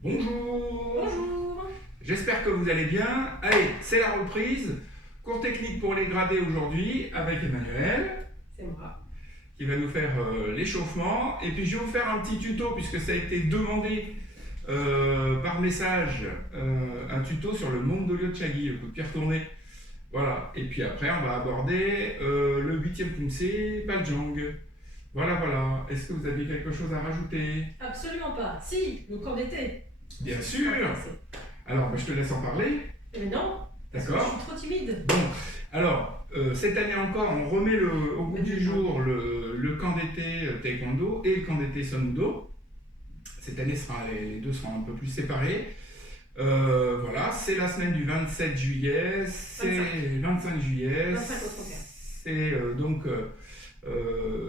Bonjour, Bonjour. j'espère que vous allez bien. Allez, c'est la reprise. Cours technique pour les gradés aujourd'hui avec Emmanuel C'est moi. qui va nous faire l'échauffement. Et puis je vais vous faire un petit tuto puisque ça a été demandé par message, un tuto sur le Mondolio de Chagui, le coup de pied retourné. Voilà, et puis après on va aborder le 8e Kumse, Paljang. Voilà. Est-ce que vous aviez quelque chose à rajouter? Absolument pas. Si, le camp d'été. Bien sûr. Alors, je te laisse en parler. Mais non, parce que je D'accord. suis trop timide. Bon, alors, cette année encore, on remet au bout du jour le camp d'été taekwondo et le camp d'été sonudo. Cette année, les deux seront un peu plus séparés. Voilà, c'est la semaine du 27 juillet, c'est 25 juillet. 25 au 31. C'est donc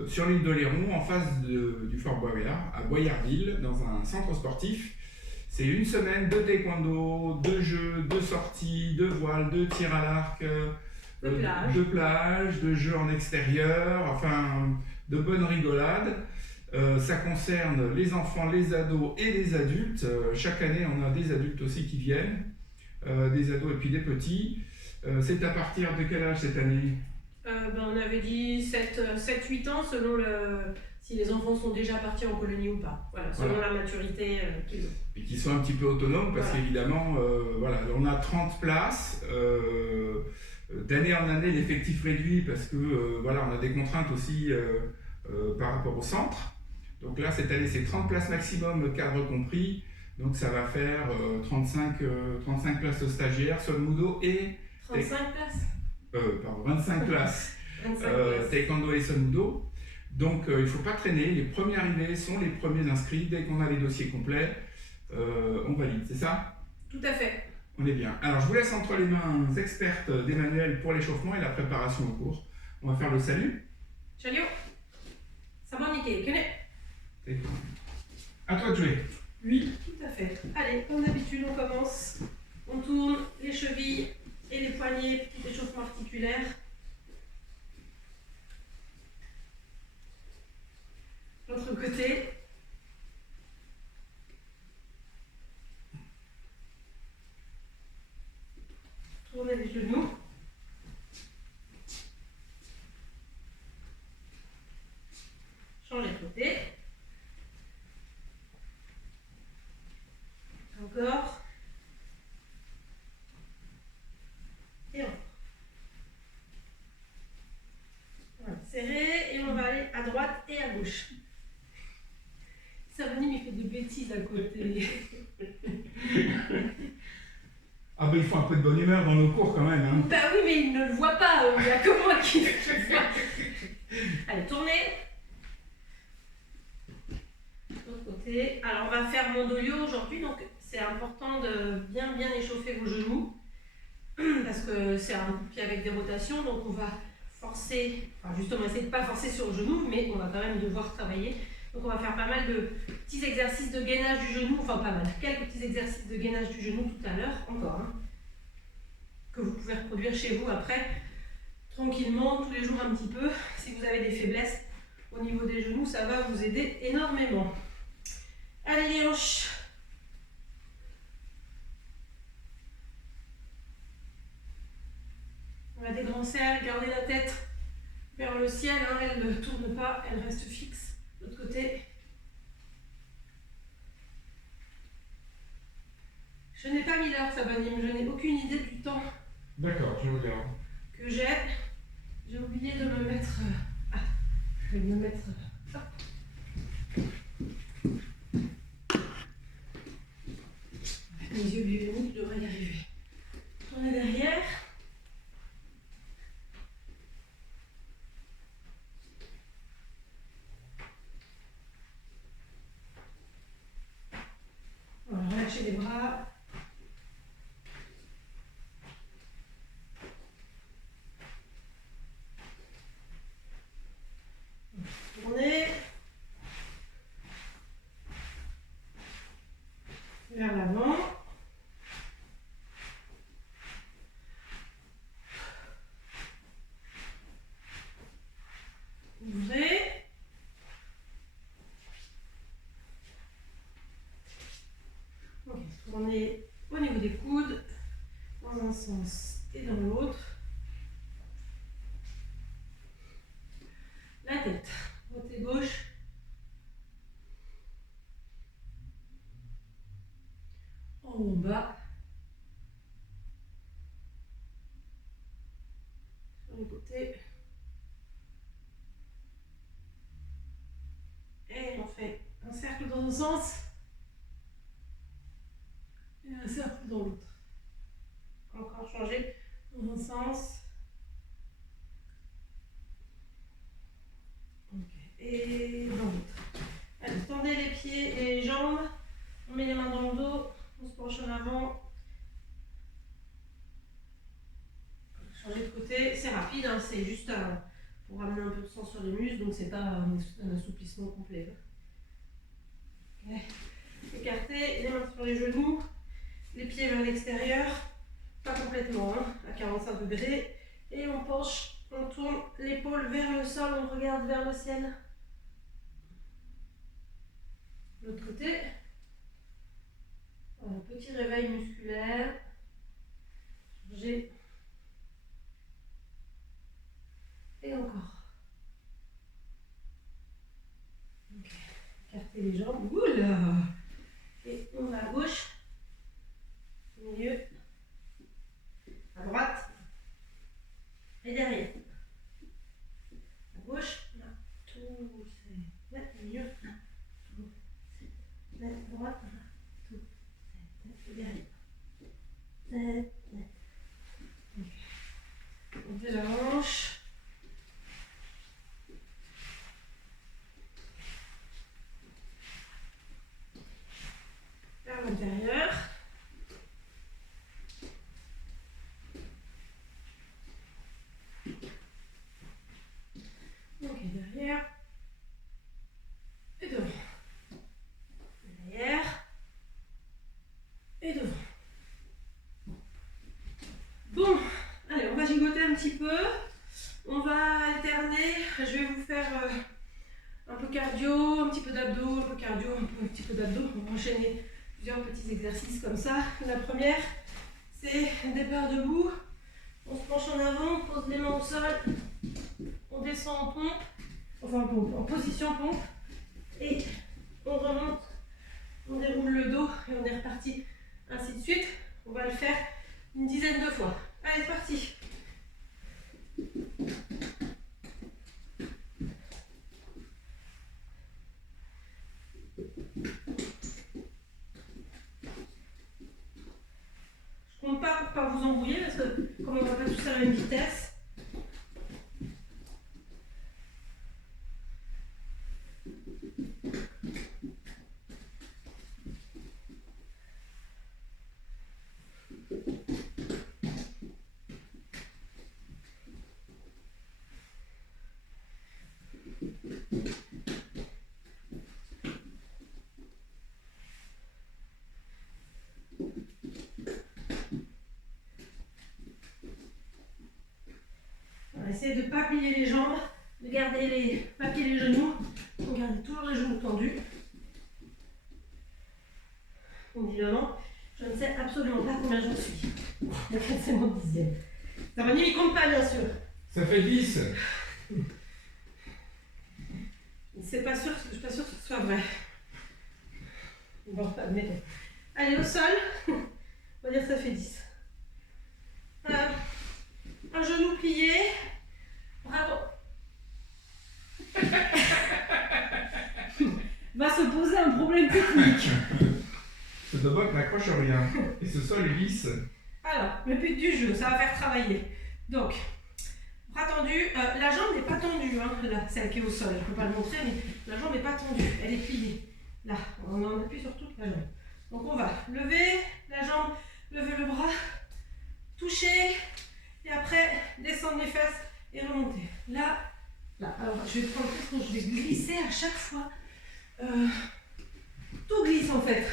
sur l'île d'Oléron, en face du Fort Boyard, à Boyardville, dans un centre sportif. C'est une semaine de taekwondo, de jeux, de sorties, de voile, de tir à l'arc, de plage, de jeux en extérieur, enfin de bonnes rigolades. Ça concerne les enfants, les ados et les adultes. Chaque année, on a des adultes aussi qui viennent, des ados et puis des petits. C'est à partir de quel âge cette année? On avait dit 7-8 ans selon si les enfants sont déjà partis en colonie ou pas. Voilà, selon la maturité qu'ils ont. Et qu'ils soient un petit peu autonomes parce qu'évidemment, voilà, on a 30 places. D'année en année, l'effectif réduit parce que voilà, on a des contraintes aussi par rapport au centre. Donc là, cette année, c'est 30 places maximum, cadre compris. Donc ça va faire 35 places aux stagiaires, Sonmudo et... 35 places 25 places. 25 places. Taekwondo et Sonmudo. Donc il ne faut pas traîner, les premiers arrivés sont les premiers inscrits. Dès qu'on a les dossiers complets, on valide, c'est ça? Tout à fait. On est bien. Alors je vous laisse entre les mains expertes d'Emmanuel pour l'échauffement et la préparation au cours. On va faire le salut. Salut. Ça va nickel, connais. À toi de jouer. Oui, tout à fait. Allez, comme d'habitude, on commence. On tourne les chevilles et les poignets, petit échauffement articulaire. L'autre côté. Tournez les genoux. Changez de côté. Encore. Et encore. Voilà, serré. Et on va aller à droite et à gauche. Sabrina, il fait des bêtises à côté. Ah ben il faut un peu de bonne humeur dans nos cours quand même. Hein. Bah oui, mais il ne le voit pas. Il n'y a que moi qui le vois. Allez, tournez. L'autre côté. Alors, on va faire Mondolio aujourd'hui. Donc, c'est important de bien échauffer vos genoux. Parce que c'est un coup de pied avec des rotations. Donc, on va forcer. Enfin, justement, essayer de ne pas forcer sur le genou. Mais on va quand même devoir travailler. Donc, on va faire pas mal de petits exercices de gainage du genou. Enfin, pas mal. Quelques petits exercices de gainage du genou tout à l'heure. Encore, hein. Que vous pouvez reproduire chez vous après, tranquillement, tous les jours un petit peu. Si vous avez des faiblesses au niveau des genoux, ça va vous aider énormément. Allez les hanches. On a des grands cercles, gardez la tête vers le ciel, hein. Elle ne tourne pas, elle reste fixe. De l'autre côté. Je n'ai pas mis l'heure, Sabanim, je n'ai aucune idée du temps. D'accord, je regarde. Que j'ai oublié de me mettre. Je vais me mettre. Hop. Avec mes yeux bioniques, je devrais y arriver. Tournez derrière. Voilà, relâchez les bras. Tournez vers l'avant. Ouvrez. Tournez au niveau des coudes, dans un sens et dans l'autre. La tête, côté gauche. En haut, en bas. Sur les côtés. Et on fait un cercle dans un sens. Et un cercle dans l'autre. Encore changer dans un sens. Okay. Et dans l'autre. Allez, tendez les pieds et les jambes. On met les mains dans le dos. On se penche en avant. Changer de côté. C'est rapide, hein, c'est juste pour ramener un peu de sang sur les muscles. Donc c'est pas un assouplissement complet. Okay. Écartez les mains sur les genoux. Les pieds vers l'extérieur. Pas complètement, hein, à 45 degrés. Et on penche, on tourne l'épaule vers le sol, on regarde vers le ciel. L'autre côté. Un petit réveil musculaire. Changer. Et encore. Okay. Écartez les jambes. Oula! Et on va à gauche. Au milieu. À droite et derrière. À gauche, là, tout c'est net, milieu, là, tout c'est net, droite, là, tout c'est net, et derrière. Net, net. Okay. On fait la hanche. Vers l'intérieur. Ok, derrière et devant. Derrière et devant. Bon, allez, on va gigoter un petit peu. On va alterner. Je vais vous faire un peu cardio, un petit peu d'abdos, un peu cardio, un petit peu d'abdos. On va enchaîner plusieurs petits exercices comme ça. La première, c'est départ debout. On se penche en avant, on pose les mains au sol. On descend en pompe, enfin en position pompe, et on remonte, on déroule le dos et on est reparti, ainsi de suite. On va le faire une dizaine de fois. Allez, c'est parti. Je compte pas pour pas vous embrouiller parce que comme on va pas tous à la même vitesse. Essayez de ne pas plier les jambes, de garder pas plier les genoux, on garde toujours les genoux tendus. Évidemment, je ne sais absolument pas combien j'en suis. C'est mon 10e. Ça va, il compte pas bien sûr. Ça fait 10. C'est pas sûr, je suis pas sûre que ce soit vrai. Bon, admettons. Allez, au sol, on va dire que ça fait 10. Un genou plié. Bravo. Va se poser un problème technique. Ce doboc n'accroche rien. Et ce sol est lisse. Alors, le but du jeu, ça va faire travailler. Donc, bras tendu. La jambe n'est pas tendue, hein, là, celle qui est au sol. Je ne peux pas le montrer, mais la jambe n'est pas tendue. Elle est pliée. Là, on en appuie sur toute la jambe. Donc, on va lever la jambe, lever le bras, toucher, et après, descendre les fesses et remonter. Là, là. Alors, je vais prendre tout, je vais glisser à chaque fois. Tout glisse en fait.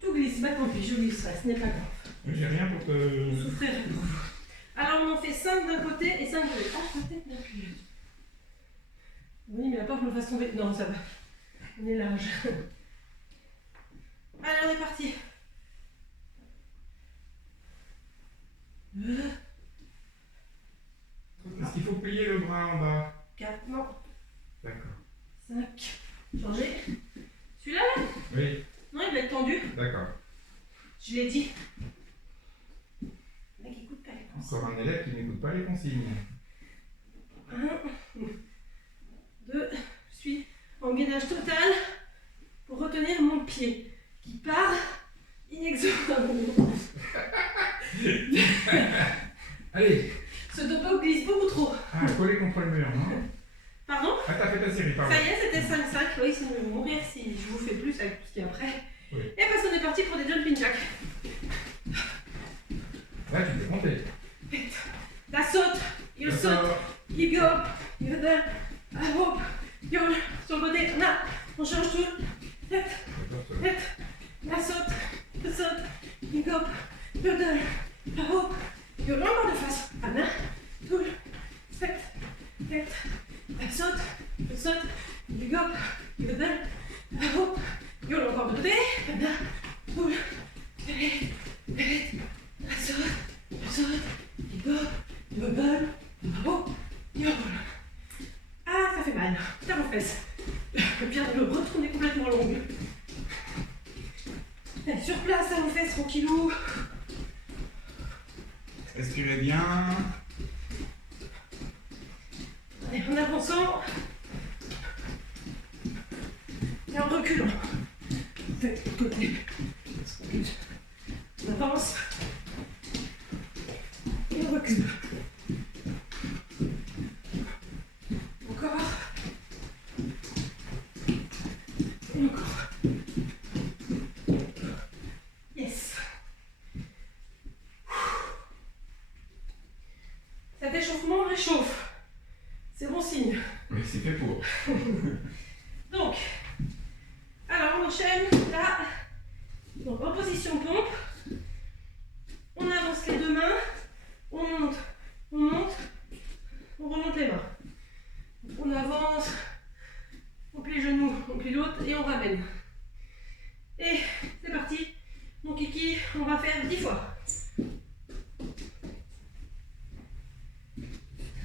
Tout glisse, bah tant pis, je glisserai, ce n'est pas grave. J'ai rien pour te... Vous souffrirez pour vous. Alors on en fait 5 d'un côté et 5 de l'autre. Ah, peut-être bien plus. Oui, mais à part que je me fasse tomber. Non, ça va. On est large. Allez, on est parti. D'accord. Je l'ai dit. Le mec écoute pas les consignes. Encore un élève qui n'écoute pas les consignes. 1, 2, je suis en gainage total pour retenir mon pied qui part inexorablement. Allez. Ce topo glisse beaucoup trop. Ah, collé contre le mur, non? Pardon? Ah, t'as fait ta série, pardon. Ça y est, c'était 5-5. Oui, sinon je vais mourir si je vous fais plus avec tout ce qu'il y a après. Oui. Et parce qu'on est parti pour des jumping jacks. Là, tu peux compter. La saute, you saute, you go, you there, I hope, you sur le côté, là, on change tout. Tête, la saute, you go, you there, I hope, you encore de face. Anna, tout, tête, la saute, you go, you there, I hope, you encore de côté. Anna, tout, la saute, you go. Ah, ça fait mal. Putain, aux fesses. Le pire de le retourner complètement longue. Allez, sur place, à vos fesses, tranquillou. Respirez bien. Allez, en avançant. Et en reculant. Faites de côté. On avance. Et on recule. Encore. Et encore. Yes. Cet échauffement réchauffe. C'est bon signe. Oui, c'est fait pour. Donc, alors on enchaîne là. Donc en position pompe. On avance les deux mains. On monte, on remonte les mains. On avance, on plie les genoux, on plie l'autre et on ramène. Et c'est parti. Mon kiki, on va faire 10 fois.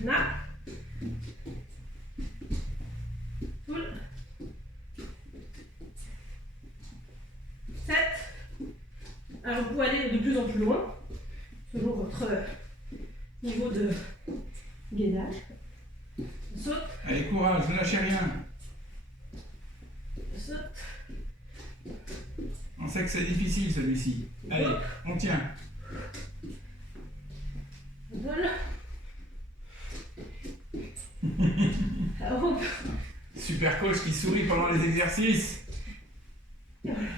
Là. Cool. 7. Alors vous pouvez aller de plus en plus loin, selon votre niveau de gainage. On saute. Allez, courage, ne lâchez rien. On saute. On sait que c'est difficile celui-ci. Allez, on tient. On vole. Alors, Super coach qui sourit pendant les exercices. et voilà.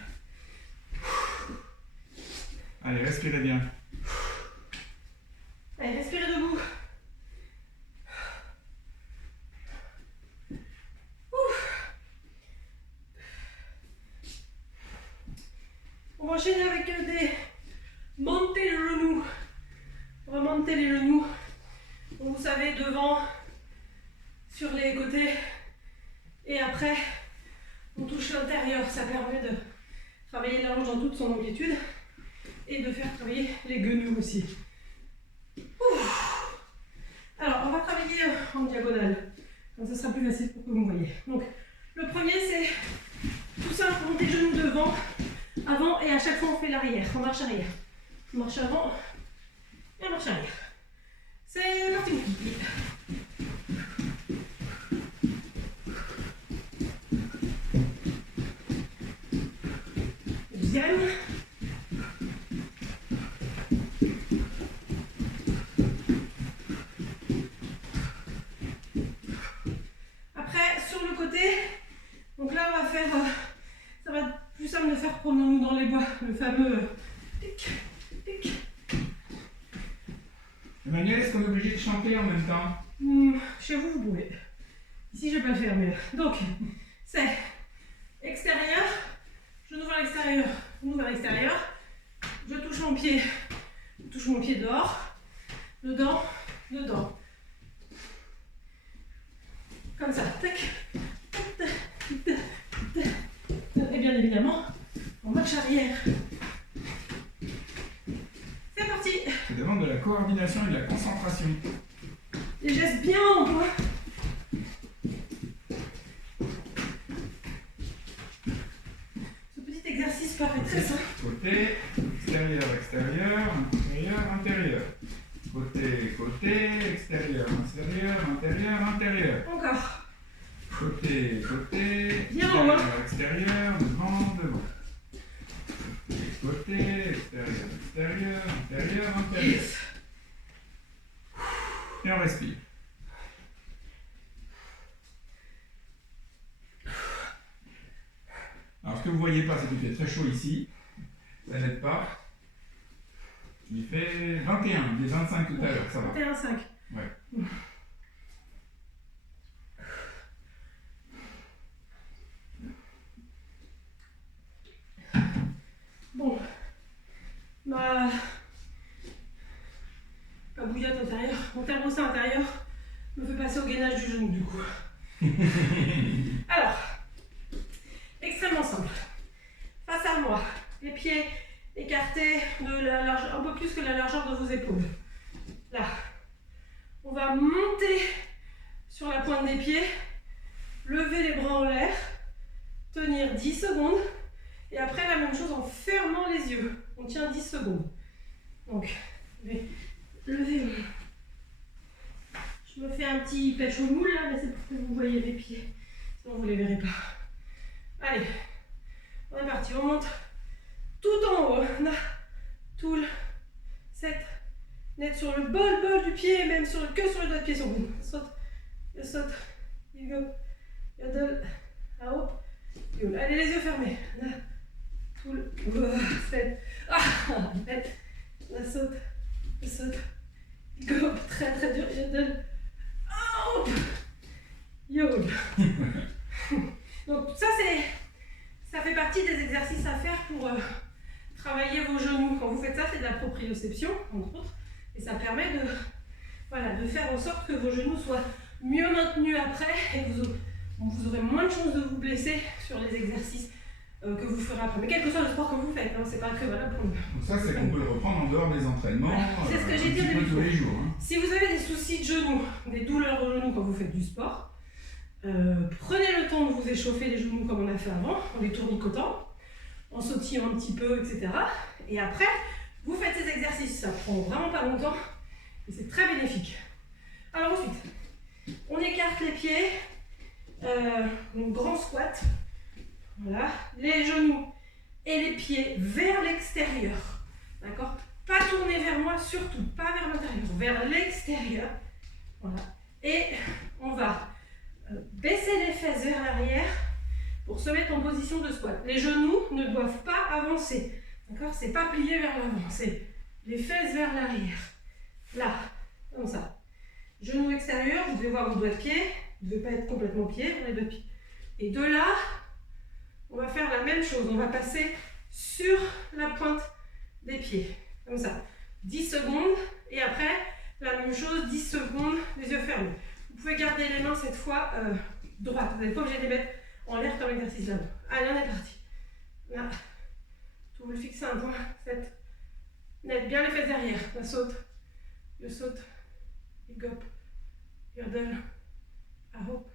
Allez, respirez bien. Allez, respirez debout. Ouf. On va enchaîner avec des monter les genoux. On va monter les genoux. Donc, vous savez, devant, sur les côtés. Et après, on touche l'intérieur. Ça permet de travailler la hanche dans toute son amplitude. Et de faire travailler les genoux aussi. Ouf. Alors, on va travailler en diagonale. Donc, ça sera plus facile pour que vous me voyez. Donc, le premier, c'est tout simple, monter les genoux devant, avant, et à chaque fois, on fait l'arrière. On marche arrière. On marche avant, et on marche arrière. C'est parti. Deuxième. Donc là, on va faire, ça va être plus simple de faire promenons-nous dans les bois, le fameux tic, tic. Emmanuel, est-ce qu'on est obligé de chanter en même temps? Chez vous, vous pouvez. Ici, je vais pas le faire mieux. Donc, c'est extérieur, genou vers l'extérieur, genou vers l'extérieur. Je touche mon pied dehors, dedans, dedans. Comme ça, tac. Et bien évidemment, on marche arrière. C'est parti. Ça demande de la coordination et de la concentration. Les gestes bien en bois. Ce petit exercice l'exercice paraît très simple. Côté, extérieur, extérieur, intérieur, intérieur. Côté, côté, extérieur, extérieur, intérieur, intérieur. Encore. Côté, côté, Bien en haut. extérieur, devant, devant. Côté, extérieur, extérieur, intérieur, intérieur. Et on respire. Alors ce que vous ne voyez pas, c'est qu'il fait très chaud ici. Ça n'aide pas. Il fait 21, des 25 tout à l'heure, ça va. 21,5. Ouais. Bon. Ma bouillotte intérieure, mon thermostat intérieur me fait passer au gainage du genou du coup. Alors, extrêmement simple. Face à moi, les pieds écartés de la largeur, un peu plus que la largeur de vos épaules. Là, on va monter sur la pointe des pieds, lever les bras en l'air, tenir 10 secondes et après la même chose en fermant les yeux. On tient 10 secondes. Donc, levez. Je me fais un petit pêche au moule là, mais c'est pour que vous voyez mes pieds. Sinon vous ne les verrez pas. Allez, on est parti. On monte tout en haut. Tout le 7. Net sur le bol du pied, même que sur le doigt de pied sur vous. Saute. You go. Yodel. Hop. Allez, les yeux fermés. Tout le 7. Net. La saute. Go. Très très dur. Yodel. Hop. Yodel. Donc ça fait partie des exercices à faire pour travailler vos genoux. Quand vous faites ça, c'est de la proprioception, entre autres. Et ça permet de faire en sorte que vos genoux soient mieux maintenus après et que vous aurez moins de chances de vous blesser sur les exercices que vous ferez après. Mais quel que soit le sport que vous faites, hein, c'est pas que valable pour nous. Donc ça, c'est qu'on peut le reprendre en dehors des entraînements. Voilà. C'est ce que j'ai dit au début. Tous les jours. Hein. Si vous avez des soucis de genoux, des douleurs aux genoux quand vous faites du sport, prenez le temps de vous échauffer les genoux comme on a fait avant, en les tournicotant, en sautillant un petit peu, etc. Et après, vous faites ces exercices. Ça prend vraiment pas longtemps et c'est très bénéfique. Alors ensuite, on écarte les pieds, donc grand squat. Voilà, les genoux et les pieds vers l'extérieur. D'accord? Pas tourner vers moi, surtout pas vers l'intérieur, vers l'extérieur. Voilà. Et on va baisser les fesses vers l'arrière pour se mettre en position de squat. Les genoux ne doivent pas avancer. D'accord? C'est pas plié vers l'avant, c'est les fesses vers l'arrière. Là, comme ça. Genoux extérieurs, vous devez voir vos doigts de pied. Vous ne devez pas être complètement plié dans les doigts de pied. Et de là, on va faire la même chose. On va passer sur la pointe des pieds. Comme ça. 10 secondes. Et après, la même chose, 10 secondes, les yeux fermés. Vous pouvez garder les mains cette fois droites. Vous n'êtes pas obligé de les mettre en l'air comme l'exercice là. Allez, on est parti. Là. Tout, vous le fixez un point. 7. Net, bien les fesses derrière. La saute. Je saute. Et gop. Yodel. À hop.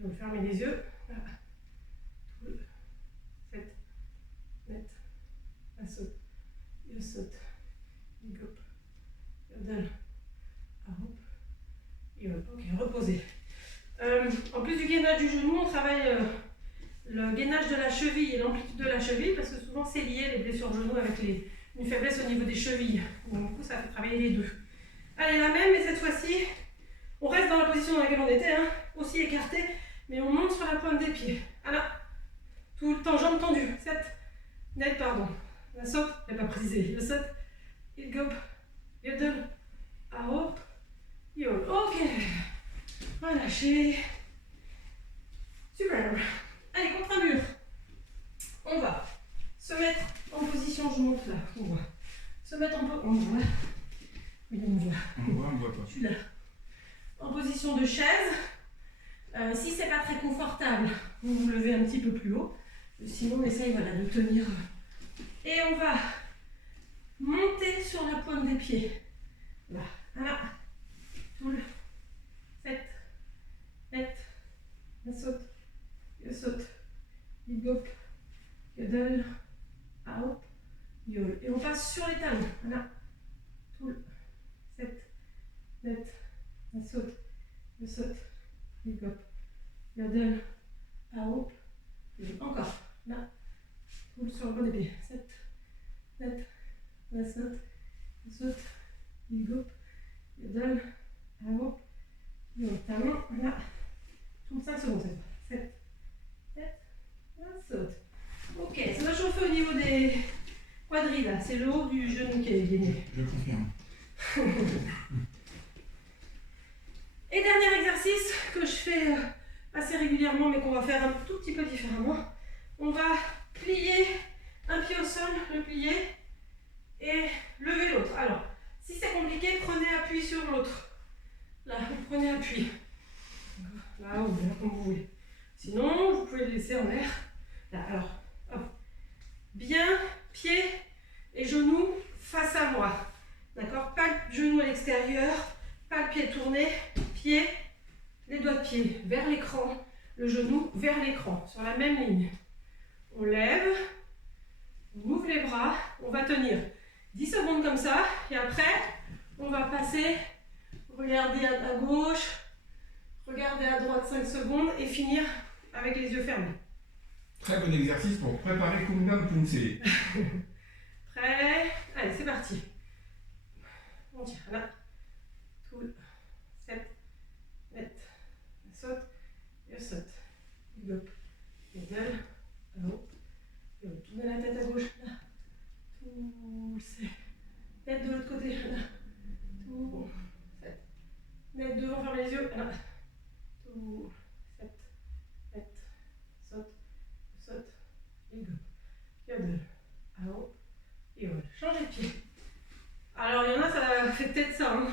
Et on ferme les yeux. Là. Tout. 7. Net. La saute. Je saute. Et gop. Yodel. À hop. Et hop. Ok, reposez. En plus du gainage du genou, on travaille le gainage de la cheville et l'amplitude de la cheville parce que souvent c'est lié les blessures genoux avec une faiblesse au niveau des chevilles. Donc du coup ça fait travailler les deux. Allez, la même, mais cette fois-ci, on reste dans la position dans laquelle on était, hein, aussi écarté, mais on monte sur la pointe des pieds. Voilà. Tout le temps, jambes tendues. 7. Net, pardon. La saute, je n'ai pas précisé. Le saute. Il go. Yodel. À hop. Yol. Ok. Relâchez. Super. Allez, contre un mur. On va se mettre en position, je monte là, on voit. Se mettre en position, on voit. Oui, on voit. On voit pas. Je suis là. En position de chaise. Si c'est pas très confortable, vous vous levez un petit peu plus haut. Sinon, on essaye voilà, de tenir. Et on va monter sur la pointe des pieds. Là. Voilà. Tout le 7. Net. La saute. Le saute. Il gop. Yodel. out, yole. Et on passe sur les talons. Voilà. Pull, set, net, on saute, big up, yodel, out, encore. Là, pull sur le bas des pieds. Set, net, on saute, big up, yodel, out, yole. Talon, là. 35 secondes, c'est bon. 7, 7, on saute. Ok, ça va chauffer au niveau des quadrilles là, c'est le haut du genou qui est gainé. Je confirme. Et dernier exercice que je fais assez régulièrement mais qu'on va faire un tout petit peu différemment. On va plier un pied au sol, le plier et lever l'autre. Alors, si c'est compliqué, prenez appui sur l'autre. Là, vous prenez appui. Là, ou bien comme vous voulez. Sinon, vous pouvez le laisser en l'air. Là, alors, hop. Bien, pied et genou face à moi. D'accord? Pas le genou à l'extérieur, pas le pied tourné, pied, les doigts de pied vers l'écran, le genou vers l'écran, sur la même ligne. On lève, on ouvre les bras, on va tenir 10 secondes comme ça, et après, on va passer, regarder à gauche, regarder à droite 5 secondes, et finir avec les yeux fermés. Très bon exercice pour préparer Kundam Punse. Prêt? Allez, c'est parti. On tire là. Tout. 7. Net. Saute. Et saute. Gop. Middle. Haut. Et on tourne la tête à gauche. Là. Tout. 7. Net de l'autre côté. Là. Tout. 7. Net devant, ferme les yeux. Là. Tout. 7. Net. Saute. Saute. Et gop. Yodel. Haut. Et voilà. Changez de pied. Alors, il y en a, ça fait peut-être ça. Hein.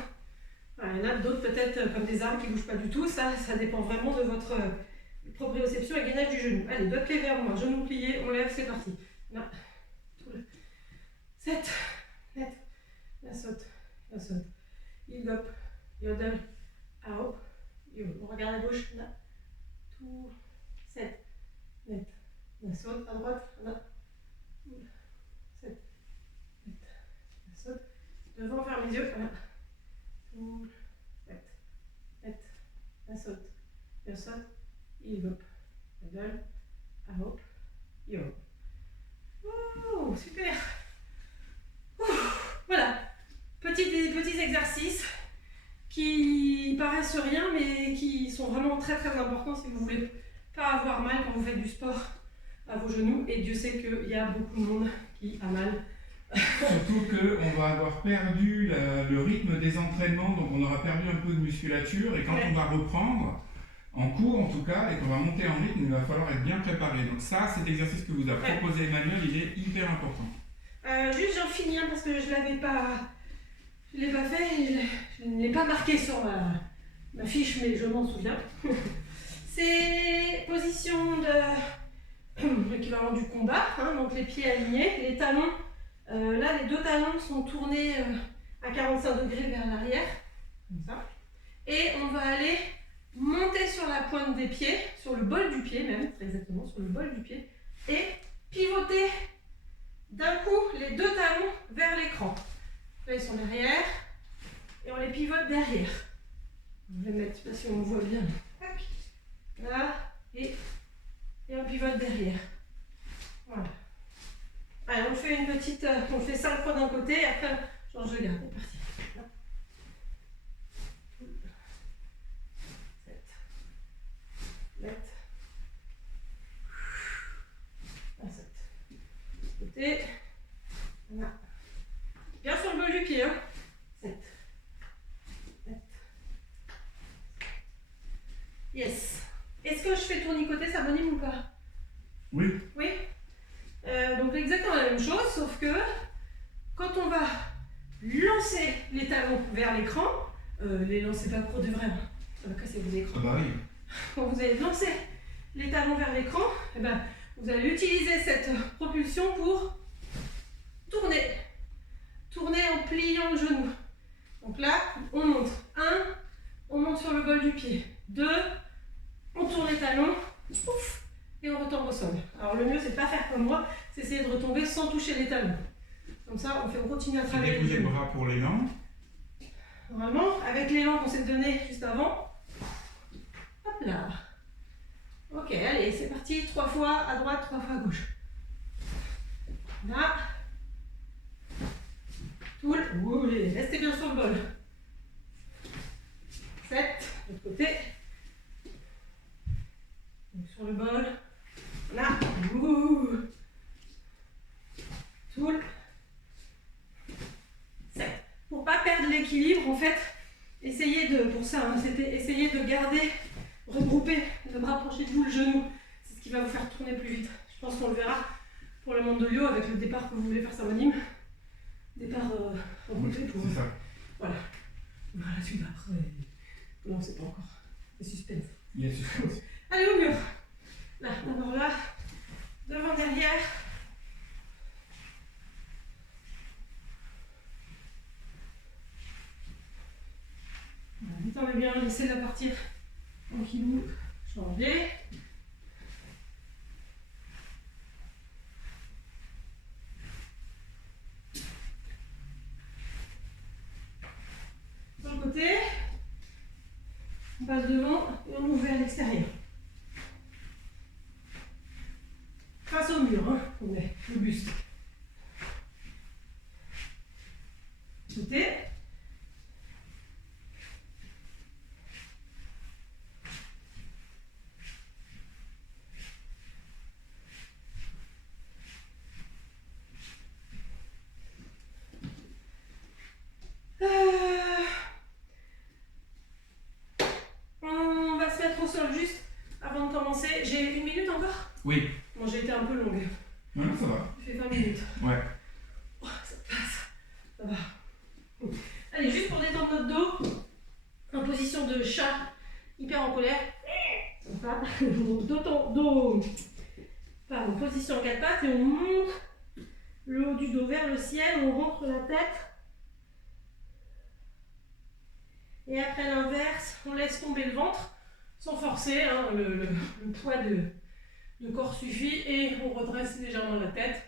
Il y en a d'autres, peut-être comme des armes qui ne bougent pas du tout. Ça dépend vraiment de votre proprioception et gainage du genou. Allez, doigt de pied vers moi, genou plié, on lève, c'est parti. Là, 7, net, la saute, il gop, yodel, out, yodel. On regarde à gauche, là, tout, 7, net, la saute, à droite, là, 7, net, la saute. Devant, ferme les yeux. Voilà. Tout. 7. 7. La saute. La saute. Il hop. Yodel. Hop. Yo. Oh, super. Voilà. Petits exercices qui paraissent rien, mais qui sont vraiment très très importants si vous voulez pas avoir mal quand vous faites du sport à vos genoux. Et Dieu sait qu'il y a beaucoup de monde qui a mal. Surtout qu'on va avoir perdu le rythme des entraînements, donc on aura perdu un peu de musculature, et quand on va reprendre, en cours en tout cas, et qu'on va monter en rythme, il va falloir être bien préparé. Donc ça, cet exercice que vous a proposé Emmanuel, il est hyper important. Juste j'en finis un parce que je l'ai pas fait, je ne l'ai pas marqué sur ma fiche, mais je m'en souviens. C'est position de l'équivalent du combat, hein, donc les pieds alignés, les talons. Là, les deux talons sont tournés à 45 degrés vers l'arrière, comme ça. Et on va aller monter sur la pointe des pieds, sur le bol du pied même, très exactement, sur le bol du pied, et pivoter d'un coup les deux talons vers l'écran. Là, ils sont derrière, et on les pivote derrière. Je vais mettre, je ne sais pas si on voit bien. Là, et on pivote derrière. Voilà. Allez, on fait une petite, on fait 5 fois d'un côté, et après, change de garde. C'est parti. 7. Net. 7. Côté. Voilà. Bien sur le bol du pied. Hein. 7. Net. Yes. Est-ce que je fais tournicoter, ça m'anime ou pas? Oui. Oui. Donc exactement la même chose, sauf que quand on va lancer les talons vers l'écran, les lancez pas trop de vrai, hein, ça va casser vos écrans. Ah bah oui. Quand vous allez lancer les talons vers l'écran, eh ben, vous allez utiliser cette propulsion pour tourner en pliant le genou. Donc là, on monte. 1, on monte sur le bol du pied. 2, on tourne les talons. Ouf, et on retombe au sol. Alors le mieux, c'est de pas faire comme moi, c'est essayer de retomber sans toucher les talons. Comme ça, on continue à travailler. Découlez les bras pour l'élan. Normalement, avec l'élan qu'on s'est donné juste avant. Hop là. Ok, allez, c'est parti. 3 fois à droite, 3 fois à gauche. Là. Toul. Ouh, restez bien sur le bol. 7, de l'autre côté. Donc sur le bol. Là. Ouh. Toul. 7. Pour pas perdre l'équilibre, en fait, essayez de, pour ça, hein, c'était essayer de garder, regrouper, de me rapprocher de vous le genou. C'est ce qui va vous faire tourner plus vite. Je pense qu'on le verra pour le Mandolio avec le départ que vous voulez faire Sawadim. Départ regroupé pour. C'est ça. Voilà. On verra la suite après. Non, c'est pas encore. C'est suspense. Il y a suspense. Allez au mur. Là, d'abord là, devant, derrière. Détendez bien, laissez-la partir tranquillou, changer. Sur le côté, on passe devant et on ouvre vers l'extérieur. Face au mur, hein, on met le buste. Côté. On va se mettre au sol juste avant de commencer. J'ai 1 minute encore? Oui. Bon, j'ai été un peu longue. Non, non, ça va. J'ai fait 20 minutes. Ouais. Oh, ça passe. Ça va. Allez, juste pour détendre notre dos, en position de chat hyper en colère. Comme ça. Pardon, position en 4 pattes et on monte le haut du dos vers le ciel, on rentre la tête. Et après l'inverse, on laisse tomber le ventre sans forcer, hein, le poids de corps suffit et on redresse légèrement la tête.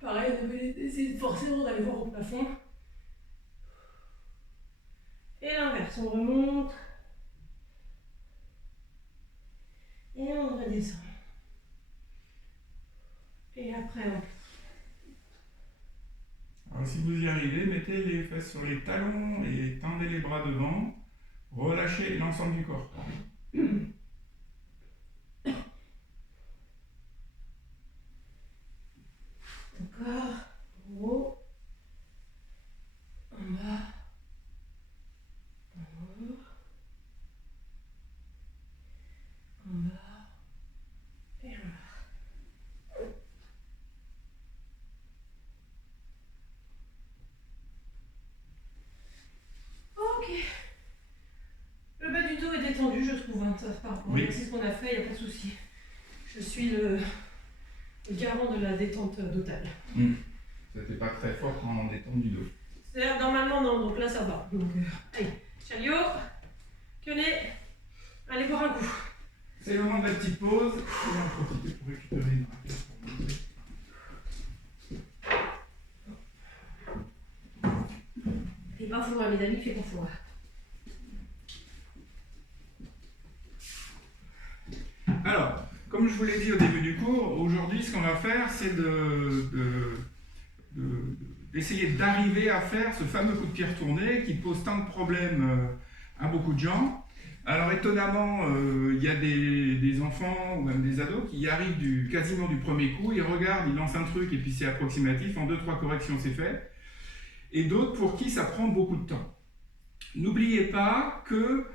Pareil, on va essayer de forcer avant d'aller voir au plafond. Et l'inverse, on remonte et on redescend. Et après on... Alors si vous y arrivez, mettez les fesses sur les talons et tendez les bras devant. Relâchez l'ensemble du corps. Encore, en haut, en bas, en haut, en bas et en bas. Ok. Le bas du dos est détendu, je trouve. Hein, ça, par rapport à l'exercice qu'on a fait, il n'y a pas de souci. Je suis le garant de la détente totale. C'était pas très fort en détente du dos. C'est-à-dire, normalement, non, donc là, ça va. Donc, allez, chariot, quenet, allez boire un coup. C'est le moment de la petite pause. On va en profiter pour récupérer une raquette pour monter. Fais pas froid, mes amis, fais pas froid. Alors, comme je vous l'ai dit au début du cours, aujourd'hui, ce qu'on va faire, c'est d'essayer d'arriver à faire ce fameux coup de pied retourné qui pose tant de problèmes à beaucoup de gens. Alors, étonnamment, il y a des enfants ou même des ados qui y arrivent quasiment du premier coup, ils regardent, ils lancent un truc et puis c'est approximatif, en 2-3 corrections c'est fait. Et d'autres pour qui ça prend beaucoup de temps. N'oubliez pas que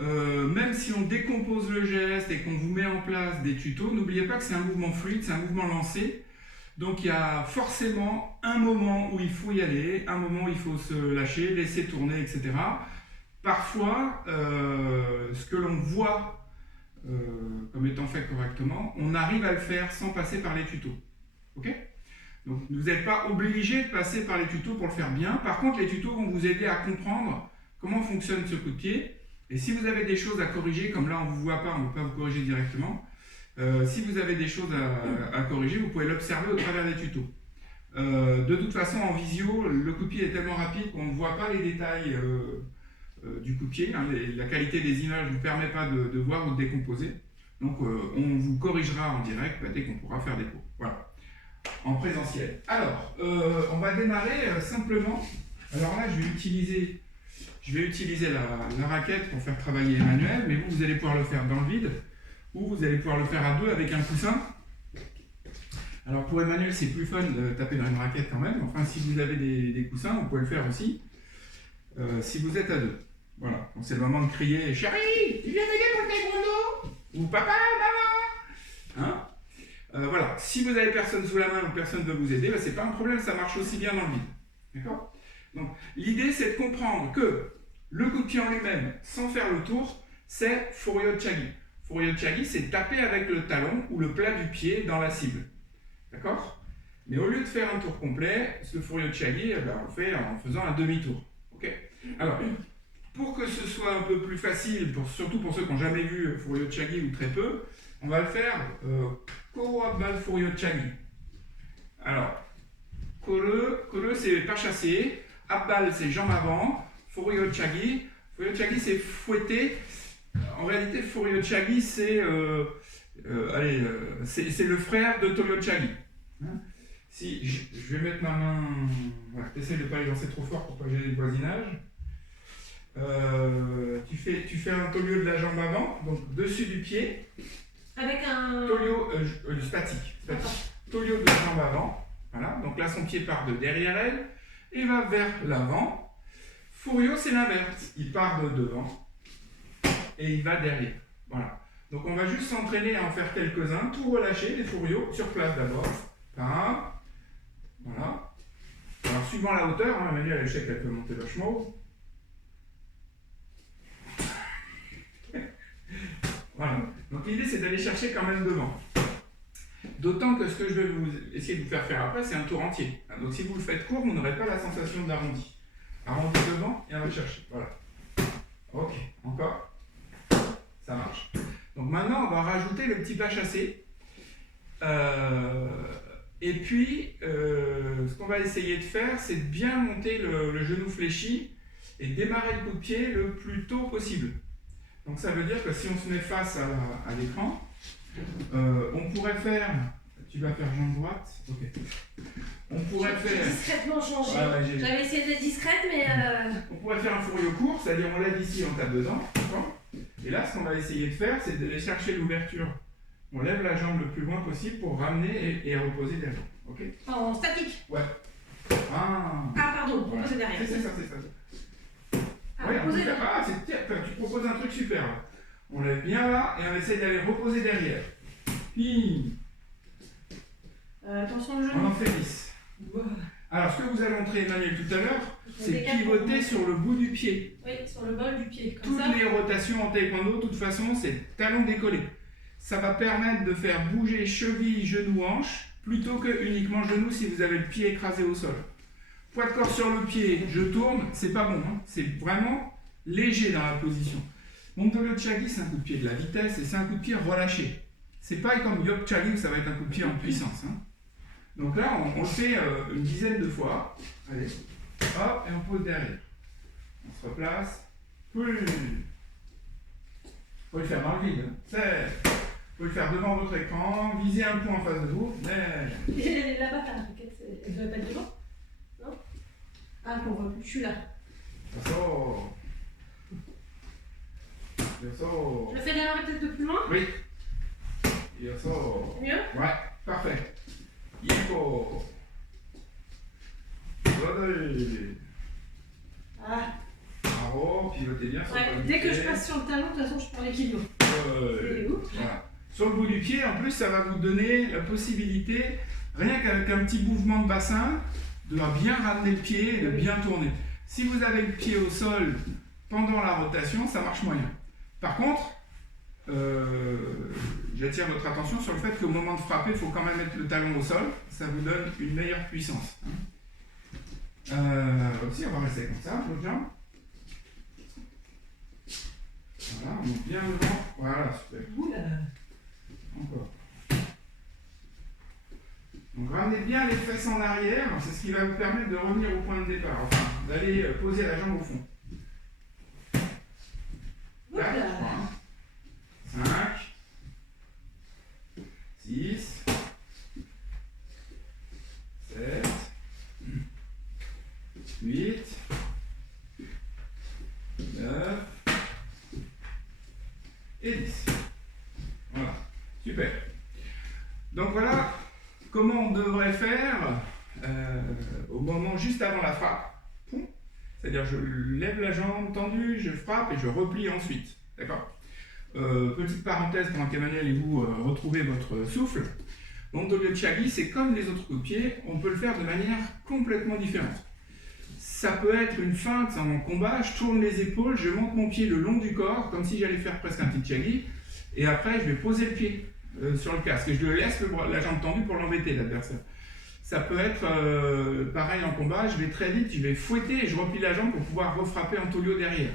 même si on décompose le geste et qu'on vous met en place des tutos, n'oubliez pas que c'est un mouvement fluide, c'est un mouvement lancé. Donc il y a forcément un moment où il faut y aller, un moment où il faut se lâcher, laisser tourner, etc. Parfois, ce que l'on voit comme étant fait correctement, on arrive à le faire sans passer par les tutos. Ok ? Donc vous n'êtes pas obligé de passer par les tutos pour le faire bien. Par contre, les tutos vont vous aider à comprendre comment fonctionne ce coup de pied. Et si vous avez des choses à corriger, comme là on ne vous voit pas, on ne peut pas vous corriger directement, Si vous avez des choses à corriger, vous pouvez l'observer au travers des tutos. De toute façon, en visio, le coup de pied est tellement rapide qu'on ne voit pas les détails du coup de pied. Hein, la qualité des images ne vous permet pas de voir ou de décomposer. Donc, on vous corrigera en direct dès qu'on pourra faire des cours. Voilà, en présentiel. Alors, on va démarrer simplement. Alors là, je vais utiliser la raquette pour faire travailler Emmanuel, mais vous allez pouvoir le faire dans le vide, ou vous allez pouvoir le faire à deux avec un coussin. Alors pour Emmanuel, c'est plus fun de taper dans une raquette quand même. Enfin, si vous avez des coussins, vous pouvez le faire aussi, si vous êtes à deux. Voilà, donc c'est le moment de crier « Chérie, tu viens m'aider pour le taekwondo ?» ou « Papa, maman ?» Hein voilà, si vous avez personne sous la main ou personne ne veut vous aider, c'est pas un problème, ça marche aussi bien dans le vide. D'accord? Donc l'idée, c'est de comprendre que le coup de pied en lui-même, sans faire le tour, c'est Furyo-chagi. Furyo-chagi, c'est taper avec le talon ou le plat du pied dans la cible. D'accord? Mais au lieu de faire un tour complet, ce Furyo-chagi, on le fait en faisant un demi-tour. Okay? Alors, pour que ce soit un peu plus facile, surtout pour ceux qui n'ont jamais vu Furyo-chagi ou très peu, on va le faire Koro Abbal Furyo-chagi. Alors, Koro, c'est pas chasser. Abbal, c'est jambe avant. Furyo-chagi. Furyo-chagi, c'est fouetter. En réalité, Furyo-chagi, c'est le frère de Toyo-chagi. Hein, si je vais mettre ma main. Voilà, t'essayes de ne pas les lancer trop fort pour ne pas gêner le voisinage. Tu fais un Toyo de la jambe avant, donc dessus du pied. Avec un. Toyo statique. Toyo de la jambe avant. Voilà, donc là, son pied part de derrière elle et va vers l'avant. Furyo, c'est l'inverse. Il part de devant et il va derrière. Voilà. Donc on va juste s'entraîner à en faire quelques-uns, tout relâcher, les Furyo, sur place d'abord. Un. Voilà. Alors suivant la hauteur, hein, Emmanuel, je sais qu'elle peut monter vachement haut. Voilà. Donc l'idée, c'est d'aller chercher quand même devant. D'autant que ce que je vais essayer de vous faire après, c'est un tour entier. Donc si vous le faites court, vous n'aurez pas la sensation d'arrondi. Arrondi devant et on va chercher. Voilà. Ok, encore. Ça marche. Donc maintenant, on va rajouter le petit pas chassé. Et puis, ce qu'on va essayer de faire, c'est de bien monter le genou fléchi et démarrer le coup de pied le plus tôt possible. Donc ça veut dire que si on se met face à l'écran, on pourrait faire... Tu vas faire jambe droite? Ok. On pourrait faire... discrètement changer. Ouais, j'avais essayé d'être discrète, mais... On pourrait faire un Furyo court, c'est-à-dire on lève ici, on tape dedans. Et là, ce qu'on va essayer de faire, c'est d'aller chercher l'ouverture. On lève la jambe le plus loin possible pour ramener et reposer derrière. Ok? En statique? Ouais. Ah pardon, voilà. reposer derrière. C'est ça. Ah, ouais, reposer derrière. Tu proposes un truc super là. On lève bien là et on essaie d'aller reposer derrière. Puis... attention le genou. On en fait 10. Voilà. Alors, ce que vous avez montré Emmanuel tout à l'heure, c'est pivoter sur le bout du pied. Oui, sur le bol du pied. Comme Toutes ça. les rotations en taekwondo, de toute façon, c'est talon décollé. Ça va permettre de faire bouger cheville, genou, hanche, plutôt que uniquement genou si vous avez le pied écrasé au sol. Poids de corps sur le pied, je tourne, c'est pas bon. Hein. C'est vraiment léger dans la position. Mon Toyo-chagi, c'est un coup de pied de la vitesse et c'est un coup de pied relâché. C'est pas comme Yok-chagi où ça va être un coup de pied en puissance. Hein. Donc là, on le fait une dizaine de fois. Allez, hop, et on pose derrière. On se replace. Faut le faire dans le vide. Faut le faire devant votre écran, viser un point en face de vous. Et là-bas, t'as la raquette, elle doit pas être devant? Non? Ah, qu'on voit plus, je suis là. Yasso. Je le fais démarrer peut-être de plus loin? Oui. Yasso. Mieux? Ouais, parfait. Yiko. Ah. Bravo, pivotez bien sur le bout du dès que pied. je passe sur le talon, de toute façon, je prends l'équilibre. Voilà. Sur le bout du pied, en plus, ça va vous donner la possibilité, rien qu'avec un petit mouvement de bassin, de bien ramener le pied et de bien tourner. Si vous avez le pied au sol pendant la rotation, ça marche moyen. Par contre, j'attire votre attention sur le fait qu'au moment de frapper, il faut quand même mettre le talon au sol. Ça vous donne une meilleure puissance. Aussi, on va rester comme ça, l'autre jambe. Voilà, on monte bien devant. Voilà, super. Encore. Donc ramenez bien les fesses en arrière, c'est ce qui va vous permettre de revenir au point de départ, enfin d'aller poser la jambe au fond. 4, 5, 6, 7, 8, 9 et 10. Voilà, super. Donc voilà comment on devrait faire au moment juste avant la frappe. C'est-à-dire je lève la jambe tendue, je frappe et je replie ensuite. D'accord ? Petite parenthèse pendant qu'Emmanuel et vous retrouvez votre souffle. Mondolio Chagi, c'est comme les autres coups de pied, on peut le faire de manière complètement différente. Ça peut être une feinte en combat, je tourne les épaules, je monte mon pied le long du corps, comme si j'allais faire presque un petit Chagi, et après je vais poser le pied sur le casque, et je le laisse la jambe tendue pour l'embêter, l'adversaire. Ça peut être pareil en combat, je vais très vite, je vais fouetter et je replie la jambe pour pouvoir refrapper en tolio derrière.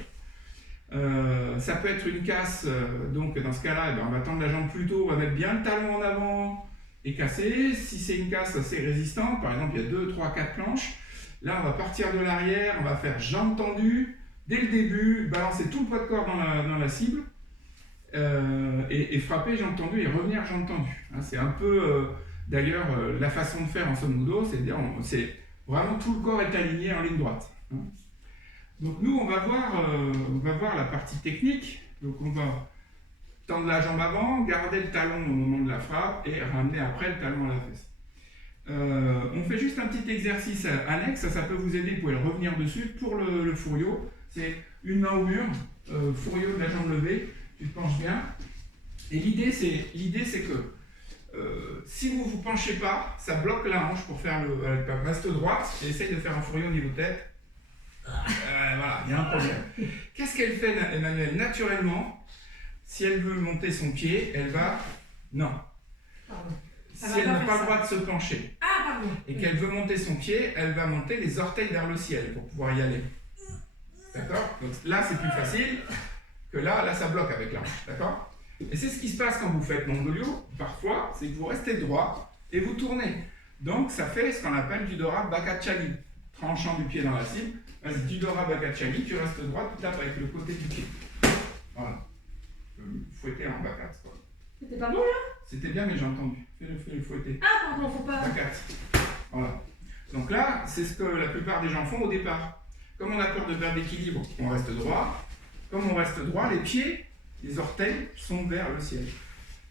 Ça peut être une casse, donc dans ce cas-là, on va tendre la jambe plus tôt, on va mettre bien le talon en avant et casser. Si c'est une casse assez résistante, par exemple il y a 2, 3, 4 planches, là on va partir de l'arrière, on va faire jambe tendue, dès le début, balancer tout le poids de corps dans la cible, et frapper jambe tendue et revenir jambe tendue. Hein, c'est un peu... D'ailleurs, la façon de faire en Son-Mudo, c'est vraiment tout le corps est aligné en ligne droite. Hein. Donc nous, on va voir la partie technique. Donc on va tendre la jambe avant, garder le talon au moment de la frappe et ramener après le talon à la fesse. On fait juste un petit exercice annexe, ça peut vous aider, vous pouvez revenir dessus. Pour le Furio, c'est une main au mur, Furio de la jambe levée, tu te penches bien. Et l'idée c'est que si vous ne vous penchez pas, ça bloque la hanche pour faire reste droite et essaye de faire un Furio au niveau tête. Voilà, il y a un problème. Qu'est-ce qu'elle fait, Emmanuel? Naturellement, si elle veut monter son pied, elle va... Non. Pardon. Si elle n'a pas le droit de se pencher et qu'elle veut monter son pied, elle va monter les orteils vers le ciel pour pouvoir y aller. D'accord? Donc là, c'est plus facile que là ça bloque avec la hanche. D'accord? Et c'est ce qui se passe quand vous faites Mondolio, parfois, c'est que vous restez droit et vous tournez. Donc ça fait ce qu'on appelle du Dora Bakachagi, tranchant du pied dans la cible. Vas-y, du Dora Bakachagi, tu restes droit, tu tapes avec le côté du pied. Voilà. Fouetter en bakat. C'était pas bon là? C'était bien, mais j'ai entendu. Fais-le fouetter. Ah, pardon, faut pas. Bakat. Voilà. Donc là, c'est ce que la plupart des gens font au départ. Comme on a peur de perdre l'équilibre, on reste droit. Comme on reste droit, les pieds, les orteils sont vers le ciel.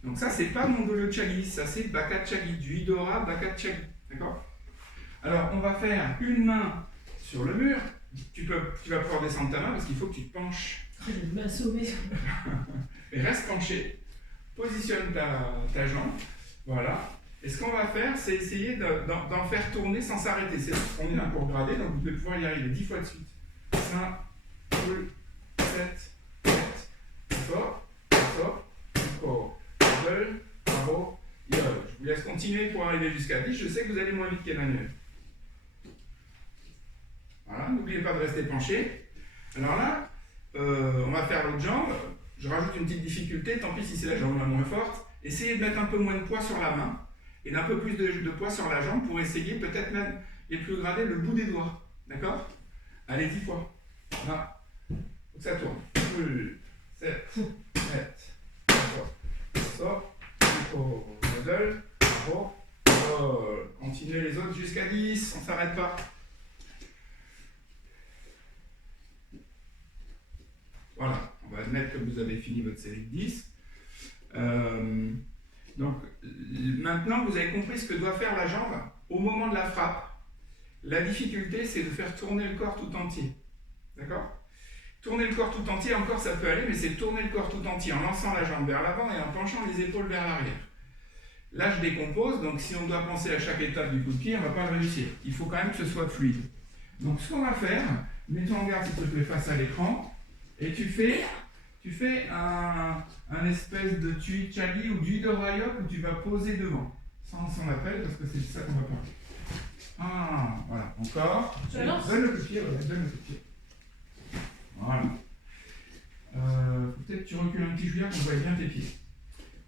Donc ça, c'est pas Mondolio Chagi, ça c'est Bakachagi, du Idora Bakachagi. D'accord? Alors, on va faire une main sur le mur. Tu vas pouvoir descendre ta main parce qu'il faut que tu te penches. Je vais m'assommer. Et reste penché. Positionne ta jambe. Voilà. Et ce qu'on va faire, c'est essayer d'en faire tourner sans s'arrêter. On est là pour grader, donc vous devez pouvoir y arriver 10 fois de suite. 5, 2, 7, 8, fort, encore. Double, bravo, yod. Je vous laisse continuer pour arriver jusqu'à 10. Je sais que vous allez moins vite qu'Emmanuel. Voilà, n'oubliez pas de rester penché. Alors là, on va faire l'autre jambe. Je rajoute une petite difficulté, tant pis si c'est la jambe la moins forte. Essayez de mettre un peu moins de poids sur la main et d'un peu plus de poids sur la jambe pour essayer peut-être même les plus gradés le bout des doigts. D'accord? Allez, 10 fois. Voilà. Donc ça tourne. 7, 7, sort, middle, continuez les autres jusqu'à 10, on ne s'arrête pas. Voilà, on va admettre que vous avez fini votre série de 10. Donc maintenant vous avez compris ce que doit faire la jambe au moment de la frappe. La difficulté, c'est de faire tourner le corps tout entier. D'accord? Tourner le corps tout entier, encore ça peut aller, mais c'est tourner le corps tout entier en lançant la jambe vers l'avant et en penchant les épaules vers l'arrière. Là, je décompose, donc si on doit penser à chaque étape du coup de pied, on ne va pas le réussir. Il faut quand même que ce soit fluide. Donc ce qu'on va faire, mettons en garde s'il te plaît face à l'écran, et tu fais un espèce de tui chagi ou du dorayok où tu vas poser devant. Ça on s'en appelle parce que c'est ça qu'on va parler. Ah, voilà, encore. Donne le coup de pied, voilà, donne le coup de pied. Voilà. Peut-être tu recules un petit Julien qu'on voit bien tes pieds.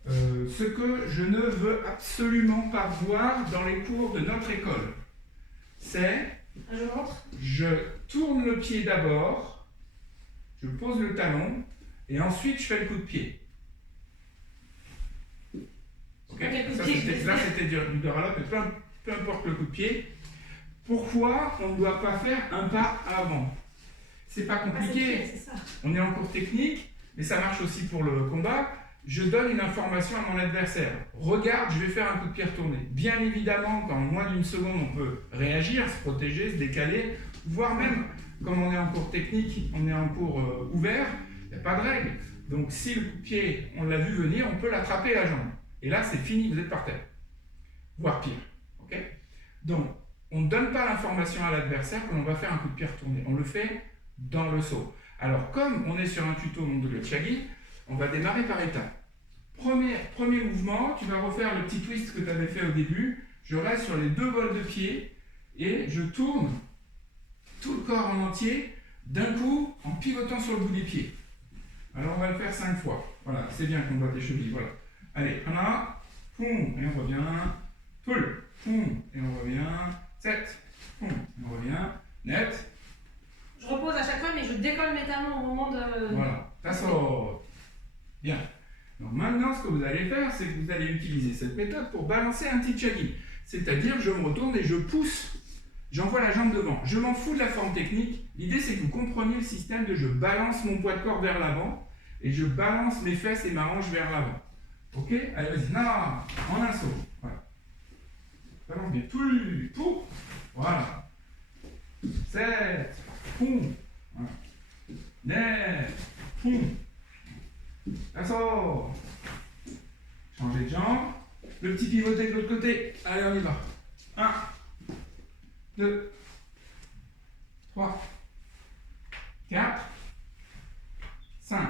ce que je ne veux absolument pas voir dans les cours de notre école, c'est je tourne le pied d'abord, je pose le talon, et ensuite je fais le coup de pied. Okay. Là c'était du Doralope, mais peu importe le coup de pied. Pourquoi on ne doit pas faire un pas avant? C'est pas compliqué, on est en cours technique, mais ça marche aussi pour le combat. Je donne une information à mon adversaire. Regarde, je vais faire un coup de pied retourné. Bien évidemment, qu'en moins d'une seconde, on peut réagir, se protéger, se décaler, voire même, comme on est en cours technique, on est en cours ouvert, il n'y a pas de règle. Donc si le coup de pied, on l'a vu venir, on peut l'attraper la jambe. Et là, c'est fini, vous êtes par terre. Voire pire. Okay. Donc, on ne donne pas l'information à l'adversaire que l'on va faire un coup de pied retourné. On le fait dans le saut. Alors, comme on est sur un tuto Mondolio Chiagi, on va démarrer par étapes. Premier mouvement, tu vas refaire le petit twist que tu avais fait au début. Je reste sur les 2 vols de pied et je tourne tout le corps en entier d'un coup en pivotant sur le bout des pieds. Alors, on va le faire 5 fois. Voilà, c'est bien qu'on voit tes chevilles. Voilà. Allez, on a, poum, et on revient, pull, poum, et on revient, 7, poum, et on revient, net. Je repose à chaque fois, mais je décolle mes talons au moment de... Voilà, ça sort. Bien. Donc maintenant, ce que vous allez faire, c'est que vous allez utiliser cette méthode pour balancer un petit Chiagi. C'est-à-dire, je me retourne et je pousse, j'envoie la jambe devant. Je m'en fous de la forme technique. L'idée, c'est que vous compreniez le système de je balance mon poids de corps vers l'avant et je balance mes fesses et ma hanche vers l'avant. Ok? Allez, vas-y. Non, en un saut. Voilà. Balance bien. Poum. Voilà. 7. Poum. Voilà. 9. Poum. Ça sort. Changez de jambe. Le petit pivoté de l'autre côté. Allez, on y va. 1, 2, 3, 4, 5.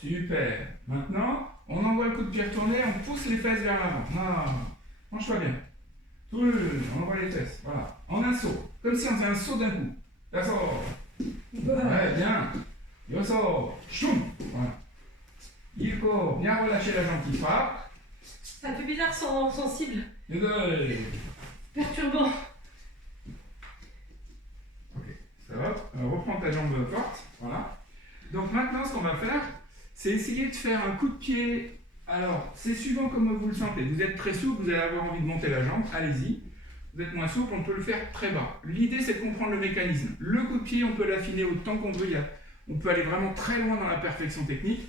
Super. Maintenant, on envoie le coup de pied retourné, on pousse les fesses vers l'avant. Non, penche-toi bien. On envoie les fesses. Voilà. En un saut. Comme si on faisait un saut d'un coup. Ça sort. Ouais, bien. Il ressort. Choum. Voilà. Il court. Bien relâcher la jambe qui frappe. Ça fait bizarre son cible. Désolé. Perturbant. Ok. Ça va. Reprends ta jambe forte. Voilà. Donc maintenant, ce qu'on va faire, c'est essayer de faire un coup de pied. Alors, c'est suivant comme vous le sentez. Vous êtes très souple, vous allez avoir envie de monter la jambe, allez-y. Vous êtes moins souple, on peut le faire très bas. L'idée, c'est de comprendre le mécanisme. Le coup de pied, on peut l'affiner autant qu'on veut. On peut aller vraiment très loin dans la perfection technique.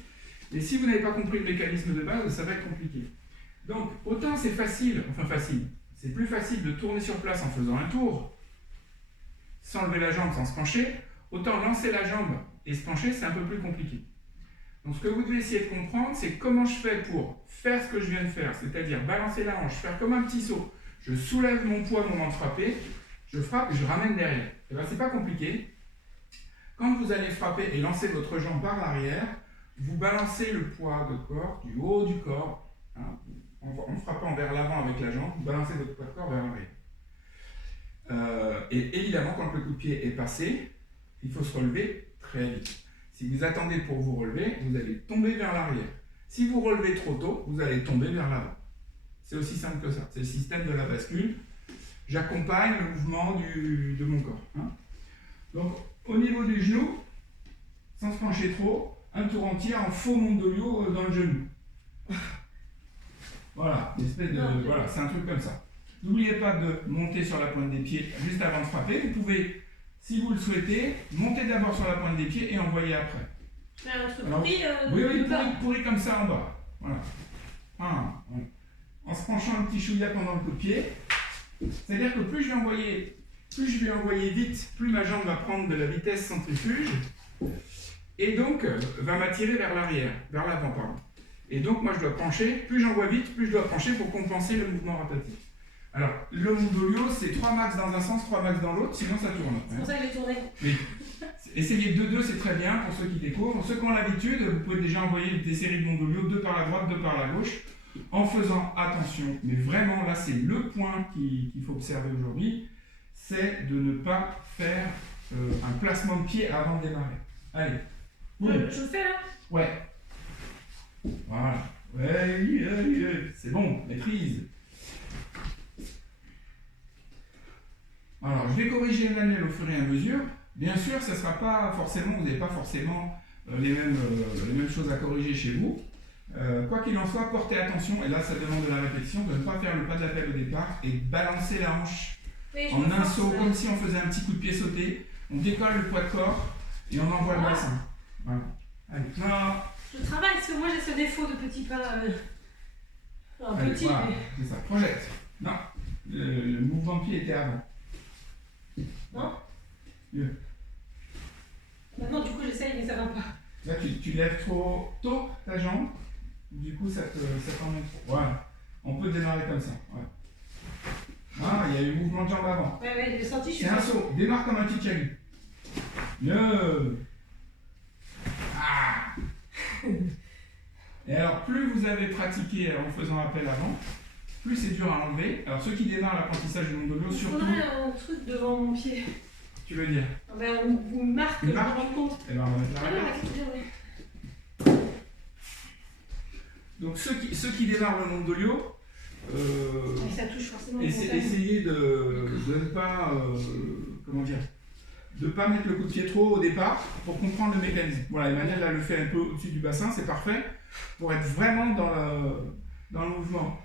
Et si vous n'avez pas compris le mécanisme de base, ça va être compliqué. Donc, autant c'est facile, c'est plus facile de tourner sur place en faisant un tour, sans lever la jambe, sans se pencher, autant lancer la jambe et se pencher, c'est un peu plus compliqué. Donc ce que vous devez essayer de comprendre, c'est comment je fais pour faire ce que je viens de faire, c'est-à-dire balancer la hanche, faire comme un petit saut. Je soulève mon poids au moment de frapper, je frappe et je ramène derrière. Et bien c'est pas compliqué. Quand vous allez frapper et lancer votre jambe par l'arrière, vous balancez le poids de corps du haut du corps, hein, en frappant vers l'avant avec la jambe, vous balancez votre poids de corps vers l'arrière. Et évidemment, quand le coup de pied est passé, il faut se relever très vite. Si vous attendez pour vous relever, vous allez tomber vers l'arrière. Si vous relevez trop tôt, vous allez tomber vers l'avant. C'est aussi simple que ça. C'est le système de la bascule. J'accompagne le mouvement de mon corps. Hein. Donc, au niveau du genou, sans se pencher trop, un tour entier en faux Mondolio dans le genou. Voilà, une espèce de, voilà, c'est un truc comme ça. N'oubliez pas de monter sur la pointe des pieds juste avant de frapper. Vous pouvez, si vous le souhaitez, monter d'abord sur la pointe des pieds et envoyer après. Pourri comme ça en bas. Voilà. En se penchant un petit chouïa pendant le coup de pied. C'est-à-dire que plus je vais envoyer vite, plus ma jambe va prendre de la vitesse centrifuge et donc va m'attirer vers l'arrière, vers l'avant, pardon. Et donc moi je dois pencher, plus j'envoie vite, plus je dois pencher pour compenser le mouvement rotatif. Alors le Mondolio, c'est 3 max dans un sens, 3 max dans l'autre, sinon ça tourne. C'est pour ça que j'ai tourné. Oui. Essayez 2-2, c'est très bien pour ceux qui découvrent. Ceux qui ont l'habitude, vous pouvez déjà envoyer des séries de Mondolio, 2 par la droite, 2 par la gauche, en faisant attention. Mais vraiment, là, c'est le point qu'il faut observer aujourd'hui, c'est de ne pas faire un placement de pied avant de démarrer. Allez. Je fais là? Ouais. Voilà. Ouais, c'est bon, maîtrise. Alors, je vais corriger le manuel au fur et à mesure. Bien sûr, ça sera pas forcément, vous n'avez pas forcément les mêmes choses à corriger chez vous. Quoi qu'il en soit, portez attention, et là ça demande de la répétition, de ne pas faire le pas d'appel au départ et balancer la hanche en un saut, comme si on faisait un petit coup de pied sauté. On décolle le poids de corps et on envoie le bassin. Voilà. Allez, là. Je travaille parce que moi j'ai ce défaut de petit pas. Allez, Petit. voilà, Mais... c'est ça, projette. Non, le mouvement de pied était avant. Non. Mieux. Maintenant du coup j'essaye mais ça va pas. Là tu lèves trop tôt ta jambe, du coup ça t'emmène trop. Voilà, on peut démarrer comme ça. Ouais. Ah, il y a eu mouvement de jambe avant. Ouais, j'ai senti, je suis c'est un saut, démarre comme un petit chagui. Mieux. Ah. Et alors plus vous avez pratiqué en faisant appel avant, plus c'est dur à enlever. Alors ceux qui démarrent l'apprentissage du mondolio, surtout... Il faudrait un truc devant mon pied. Tu veux dire? Une marque, je me rends compte. Eh ben on va mettre la règle. Donc ceux qui démarrent le mondolio, ça touche forcément. essayez de ne pas, comment dire, de pas mettre le coup de pied trop au départ pour comprendre le mécanisme. Voilà, Emmanuel là le fait un peu au-dessus du bassin, c'est parfait pour être vraiment dans le mouvement.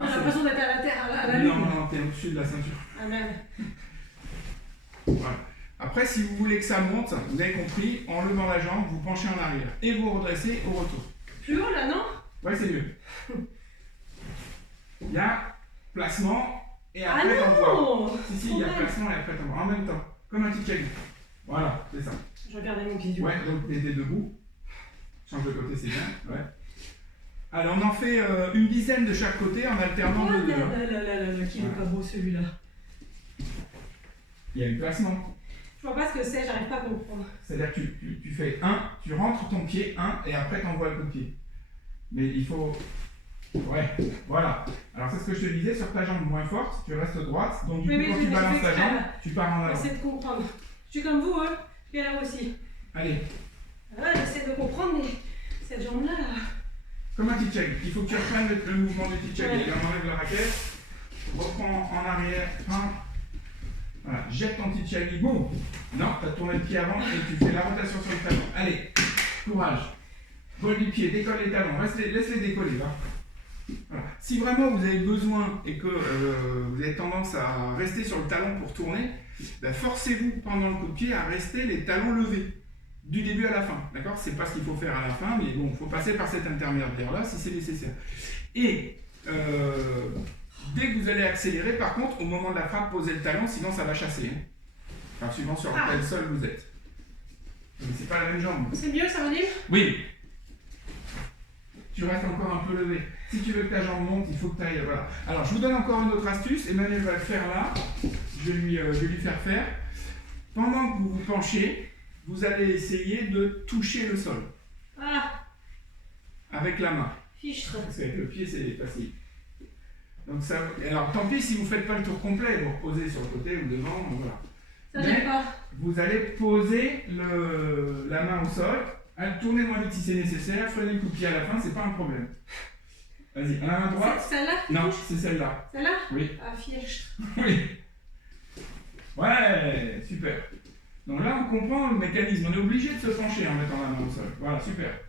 J'ai l'impression d'être à la terre, à la lune. Non, t'es au-dessus de la ceinture. Ah merde. Voilà. Après, si vous voulez que ça monte, vous avez compris, en levant la jambe, vous penchez en arrière et vous redressez au retour. Plus haut là, non? Ouais, c'est mieux. Il y a placement et après t'envoies. Si, il y a placement et après t'envoies. En même temps, comme un petit chagui. Voilà, c'est ça. Je regardais mon pied du coup. Ouais, donc t'es debout. Change de côté, c'est bien. Ouais. Alors, on en fait une dizaine de chaque côté en alternant les deux. Là, qui est pas beau celui-là. Il y a le placement. Je vois pas ce que c'est, j'arrive pas à comprendre. C'est-à-dire que tu fais tu rentres ton pied, et après t'envoies le coup de pied. Mais il faut... Ouais, voilà. Alors c'est ce que je te disais, sur ta jambe moins forte, tu restes droite, donc du coup quand tu balances ta jambe, tu pars en avant. J'essaie de comprendre. Je suis comme vous, hein. Je suis là aussi. Allez. Ouais, j'essaie de comprendre, mais cette jambe-là... Comme un petit chagui. Il faut que tu reprennes le mouvement du petit chagui. On enlève la raquette, reprends en arrière, voilà, jette ton petit chagui, boum. Non, tu as tourné le pied avant et tu fais la rotation sur le talon. Allez, courage. Vol du pied, décolle les talons, laisse-les décoller. Là. Voilà. Si vraiment vous avez besoin et que vous avez tendance à rester sur le talon pour tourner, ben forcez-vous pendant le coup de pied à rester les talons levés, du début à la fin. D'accord? C'est pas ce qu'il faut faire à la fin, mais bon, il faut passer par cet intermédiaire-là si c'est nécessaire. Et dès que vous allez accélérer, par contre, au moment de la frappe, posez le talon, sinon ça va chasser. Hein. Enfin, suivant sur quel sol vous êtes. Mais c'est pas la même jambe. C'est mieux, ça veut dire? Oui. Tu restes encore un peu levé. Si tu veux que ta jambe monte, il faut que tu ailles. Voilà. Alors, je vous donne encore une autre astuce. Emmanuel va le faire là. Je vais lui faire faire. Pendant que vous vous penchez, vous allez essayer de toucher le sol. Ah. Avec la main. Fichtre. Parce qu'avec le pied, c'est facile. Donc ça, alors tant pis si vous ne faites pas le tour complet, vous reposez sur le côté ou devant, voilà. Ça j'aime pas. Vous allez poser la main au sol, tournez moins vite si c'est nécessaire, freinez le coup de pied à la fin, c'est pas un problème. Vas-y, à la main droite. C'est celle-là? Non, c'est celle-là. Celle-là? Oui. Ah, fichtre. Oui. Ouais, super. Donc là, on comprend le mécanisme, on est obligé de se pencher en mettant la main au sol. Voilà, super.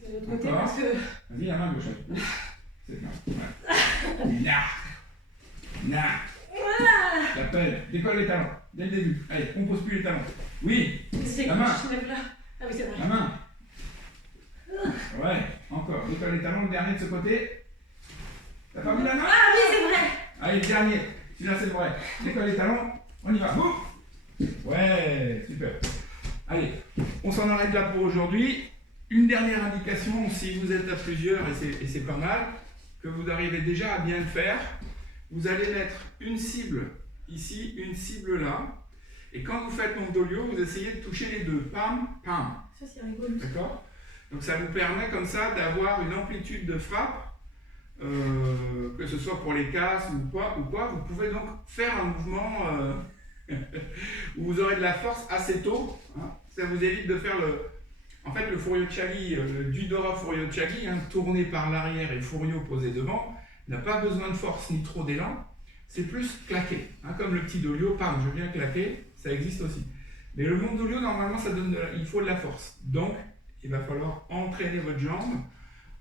C'est de l'autre côté parce que... Vas-y, la main gauche. C'est bien. Ouais. Nah. L'appel. Décolle les talons. Dès le début. Allez, on pose plus les talons. Oui. La main. Ah oui, c'est vrai. La main. Ouais, encore. Décolle les talons. Le dernier de ce côté. T'as pas vu la main? Ah oui, c'est vrai. Allez, le dernier. Celui-là, c'est le vrai. Décolle les talons. On y va. Boum. Ouais, super. Allez, on s'en arrête là pour aujourd'hui. Une dernière indication, si vous êtes à plusieurs, et c'est pas mal, que vous arrivez déjà à bien le faire, vous allez mettre une cible ici, une cible là, et quand vous faites mondolio, vous essayez de toucher les deux, pam, pam. Ça c'est rigolo. D'accord? Donc ça vous permet comme ça d'avoir une amplitude de frappe, que ce soit pour les casses ou quoi, vous pouvez donc faire un mouvement où vous aurez de la force assez tôt, hein. Ça vous évite de faire En fait, le Furio-Chali, le Dudora Furio-Chali, tourné par l'arrière et Furio posé devant, n'a pas besoin de force ni trop d'élan, c'est plus claqué. Comme le petit Dolio, je viens claquer, ça existe aussi. Mais le Mondolio, normalement, il faut de la force. Donc, il va falloir entraîner votre jambe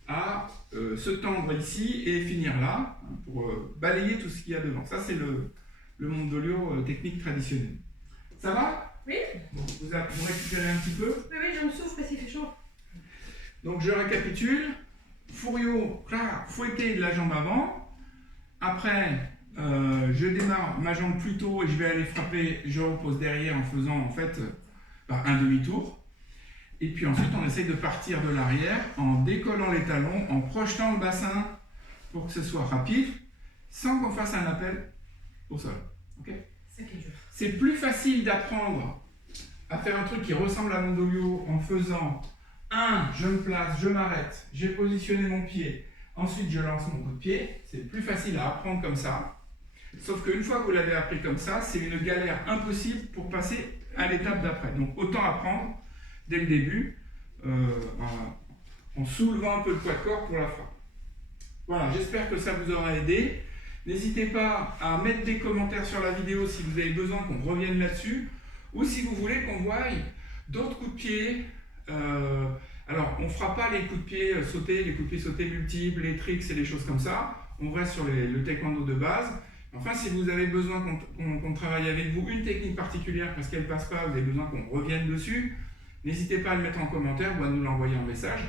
à se tendre ici et finir là, pour balayer tout ce qu'il y a devant. Ça, c'est le Mondolio technique traditionnelle. Ça va? Oui. Bon, vous récupérez un petit peu? Oui, je me souffle parce qu'il fait chaud. Donc, je récapitule. Furio, fouetter de la jambe avant. Après, je démarre ma jambe plus tôt et je vais aller frapper, je repose derrière en faisant en fait un demi-tour. Et puis ensuite, on essaye de partir de l'arrière en décollant les talons, en projetant le bassin pour que ce soit rapide, sans qu'on fasse un appel au sol. Okay? C'est plus facile d'apprendre à faire un truc qui ressemble à Mondolio en faisant je me place, je m'arrête, j'ai positionné mon pied, ensuite je lance mon coup de pied. C'est plus facile à apprendre comme ça. Sauf qu'une fois que vous l'avez appris comme ça, c'est une galère impossible pour passer à l'étape d'après. Donc autant apprendre dès le début, en soulevant un peu le poids de corps pour la frappe. Voilà, j'espère que ça vous aura aidé. N'hésitez pas à mettre des commentaires sur la vidéo si vous avez besoin qu'on revienne là-dessus, ou si vous voulez qu'on voie d'autres coups de pied. Alors, on ne fera pas les coups de pied sautés, les coups de pied sautés multiples, les tricks et les choses comme ça. On reste sur le taekwondo de base. Enfin, si vous avez besoin qu'on travaille avec vous une technique particulière parce qu'elle ne passe pas, vous avez besoin qu'on revienne dessus, n'hésitez pas à le mettre en commentaire ou à nous l'envoyer en message.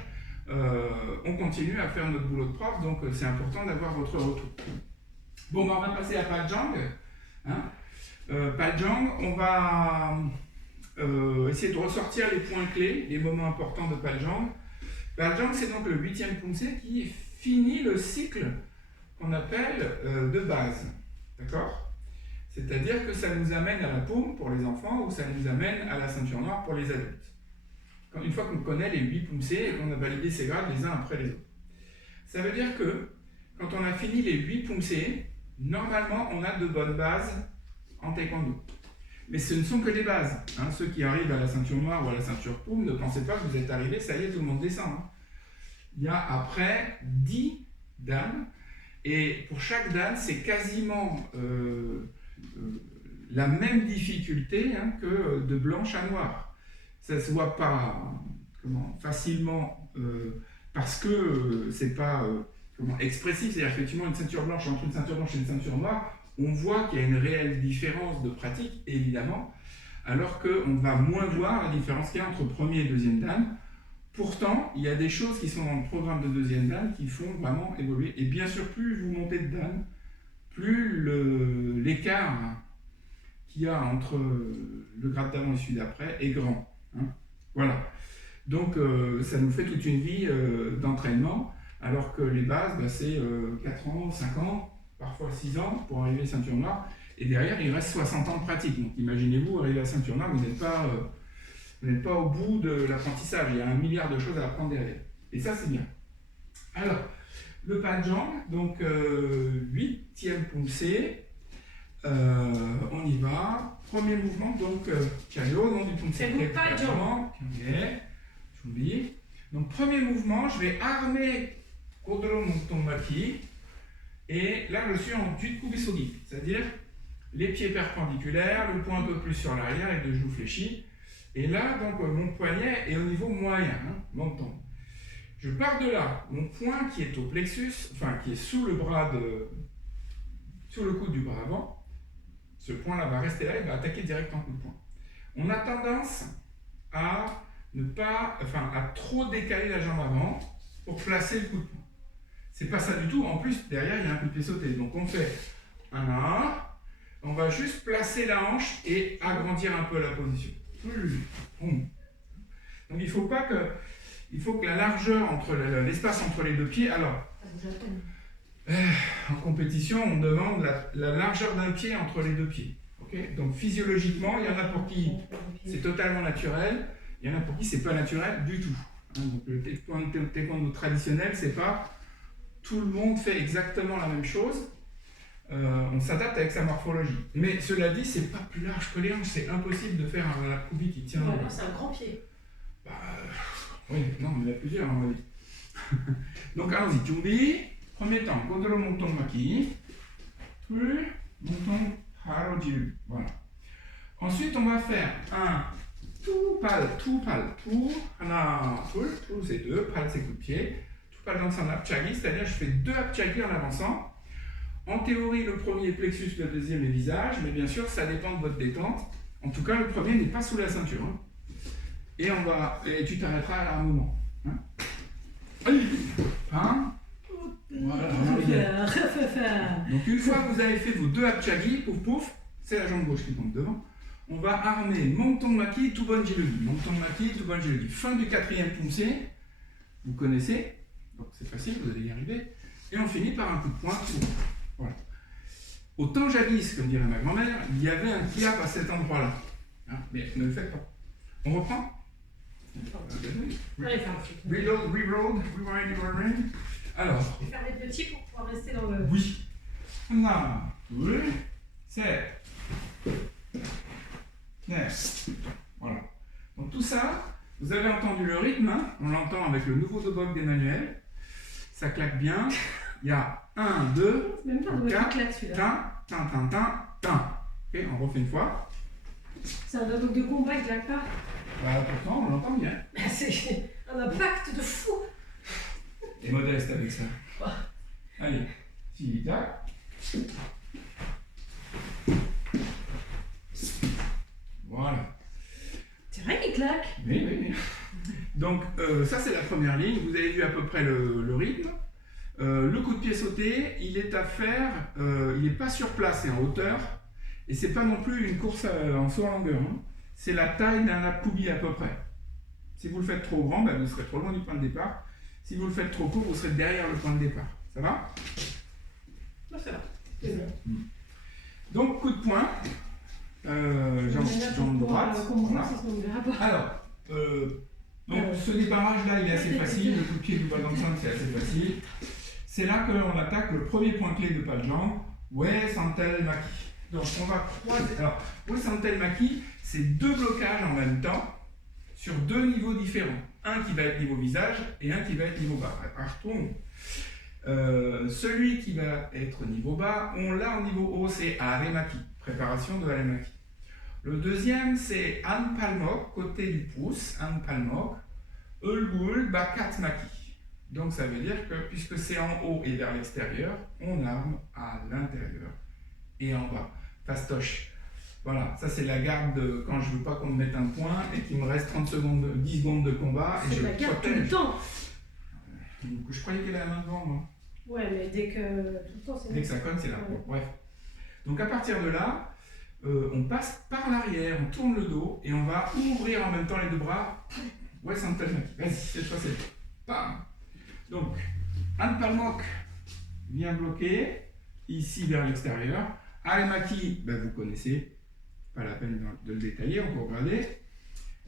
On continue à faire notre boulot de prof, donc c'est important d'avoir votre retour. Bon, on va passer à Paljang. Paljang, on va essayer de ressortir les points clés, les moments importants de Paljang. Paljang, c'est donc le 8e Pumse qui finit le cycle qu'on appelle de base. D'accord? C'est-à-dire que ça nous amène à la paume pour les enfants ou ça nous amène à la ceinture noire pour les adultes. Une fois qu'on connaît les 8 Pumse et qu'on a validé ces grades les uns après les autres. Ça veut dire que quand on a fini les 8 Pumse, normalement on a de bonnes bases en taekwondo. Mais ce ne sont que des bases. Ceux qui arrivent à la ceinture noire ou à la ceinture paume, ne pensez pas que vous êtes arrivés, ça y est, tout le monde descend. Il y a après 10 dan. Et pour chaque dan, c'est quasiment la même difficulté que de blanche à noir. Ça ne se voit pas facilement parce que c'est pas expressif. C'est-à-dire effectivement une ceinture blanche entre une ceinture blanche et une ceinture noire, on voit qu'il y a une réelle différence de pratique, évidemment, alors qu'on va moins voir la différence qu'il y a entre premier et deuxième dan. Pourtant, il y a des choses qui sont dans le programme de deuxième dan qui font vraiment évoluer. Et bien sûr, plus vous montez de dan, plus l'écart qu'il y a entre le grade d'avant et celui d'après est grand. Voilà. Donc, ça nous fait toute une vie d'entraînement, alors que les bases, c'est 4 ans, 5 ans, parfois 6 ans pour arriver à ceinture noire. Et derrière, il reste 60 ans de pratique. Donc, imaginez-vous, arriver à ceinture noire, vous n'êtes pas au bout de l'apprentissage, il y a 1 milliard de choses à apprendre derrière. Et ça, c'est bien. Alors, le Paljang, donc 8e Pumse, on y va. Premier mouvement, donc Chayo, nom du Pumse. C'est le Paljang. Donc, premier mouvement, je vais armer Kodoro Montombaki, et là, je suis en Juit Kubisogi, c'est-à-dire les pieds perpendiculaires, le poing un peu plus sur l'arrière et 2 genoux fléchis. Et là, donc, mon poignet est au niveau moyen, menton. Je pars de là, mon poing qui est au plexus, enfin qui est sous le coude du bras avant, ce point-là va rester là, il va attaquer direct en coup de poing. On a tendance à à trop décaler la jambe avant pour placer le coup de poing. C'est pas ça du tout, en plus, derrière, il y a un coup de pied sauté. Donc on fait un à un, on va juste placer la hanche et agrandir un peu la position. Donc il faut que la largeur entre l'espace entre les 2 pieds. Alors, en compétition, on demande la largeur d'un pied entre les 2 pieds. Okay, donc physiologiquement, il y en a pour qui c'est totalement naturel, il y en a pour qui c'est pas naturel du tout. Donc le taekwondo traditionnel, c'est pas tout le monde fait exactement la même chose. On s'adapte avec sa morphologie. Mais cela dit, c'est pas plus large que les hanches, c'est impossible de faire un kubi qui tient. Alors c'est un grand pied. Oui, non, il y en a plusieurs, on va dire. Donc allons-y, 준비. Premier temps, 그대로 몸통 맞기. 둘, 몸통 바로 질. Voilà. Ensuite, on va faire un tout pal, 하나, tout c'est deux, pal c'est coup de pied. Tout pal dans un apchagi, c'est-à-dire je fais deux apchagi en avançant. En théorie, le premier est plexus, le deuxième est visage, mais bien sûr, ça dépend de votre détente. En tout cas, le premier n'est pas sous la ceinture. Hein. Et tu t'arrêteras à un moment. Hein. Voilà, donc une fois que vous avez fait vos deux apchagi, pouf pouf, c'est la jambe gauche qui tombe devant. On va armer Montong Maki, Tubon Jilugi. Montong Maki, Tubon Jilugi. Fin du quatrième poncé, vous connaissez, donc c'est facile, vous allez y arriver. Et on finit par un coup de poing. Voilà. Au temps jadis, comme dirait ma grand-mère, il y avait un kiap à cet endroit-là. Hein, mais ne le faites pas. On reprend. Reload, rewind. Alors. Je vais faire des petits pour pouvoir rester dans le. Oui. 하나, 둘, 셋. Next. Voilà. Donc tout ça, vous avez entendu le rythme, hein, on l'entend avec le nouveau dobok d'Emmanuel. Ça claque bien. Il y a 1, 2, 4, tin. Ok, on refait une fois. C'est un dobok de combat, il claque pas. Voilà, pourtant on l'entend bien. C'est un impact de fou. Et modeste avec ça. Allez, tac. Voilà. C'est vrai qu'il claque. Oui. Donc ça c'est la première ligne, vous avez vu à peu près le rythme. Le coup de pied sauté, il est à faire, il n'est pas sur place, c'est en hauteur. Et c'est pas non plus une course en saut en longueur. Hein. C'est la taille d'un appubi à peu près. Si vous le faites trop grand, ben, vous serez trop loin du point de départ. Si vous le faites trop court, vous serez derrière le point de départ. Ça va? Ça va. C'est bon. Donc coup de poing. Jambe droite. Voilà. Alors, donc ce débarrage-là, il est assez facile. Le coup de pied du bas dans le centre, c'est assez facile. C'est là qu'on attaque le premier point clé de pas de jambe. Ouais, Santel Maki. Donc on va croiser. Alors, ouais, Santel Maki, c'est deux blocages en même temps sur deux niveaux différents. Un qui va être niveau visage et un qui va être niveau bas. Retourne. Celui qui va être niveau bas, on l'a en niveau haut, c'est Aremaki, préparation de Aremaki. Le deuxième, c'est Anpalmok, côté du pouce, Anpalmok, Ulgul Bakat Maki. Donc ça veut dire que puisque c'est en haut et vers l'extérieur, on arme à l'intérieur et en bas. Fastoche. Voilà, ça c'est la garde de quand je veux pas qu'on me mette un point et qu'il me reste 30 secondes, 10 secondes de combat. C'est la garde tout le temps. Je croyais qu'elle avait la main devant moi. Ouais, mais dès que tout le temps c'est. Dès que ça cogne, c'est là. Ouais. Bref. Donc à partir de là, on passe par l'arrière, on tourne le dos et on va ouvrir en même temps les deux bras. Ouais, c'est un tel mec. Vas-y, cette fois c'est. Bam. Donc, Anpalmok vient bloquer ici vers l'extérieur. Aremaki, ben, vous connaissez. Pas la peine de le détailler, on peut regarder.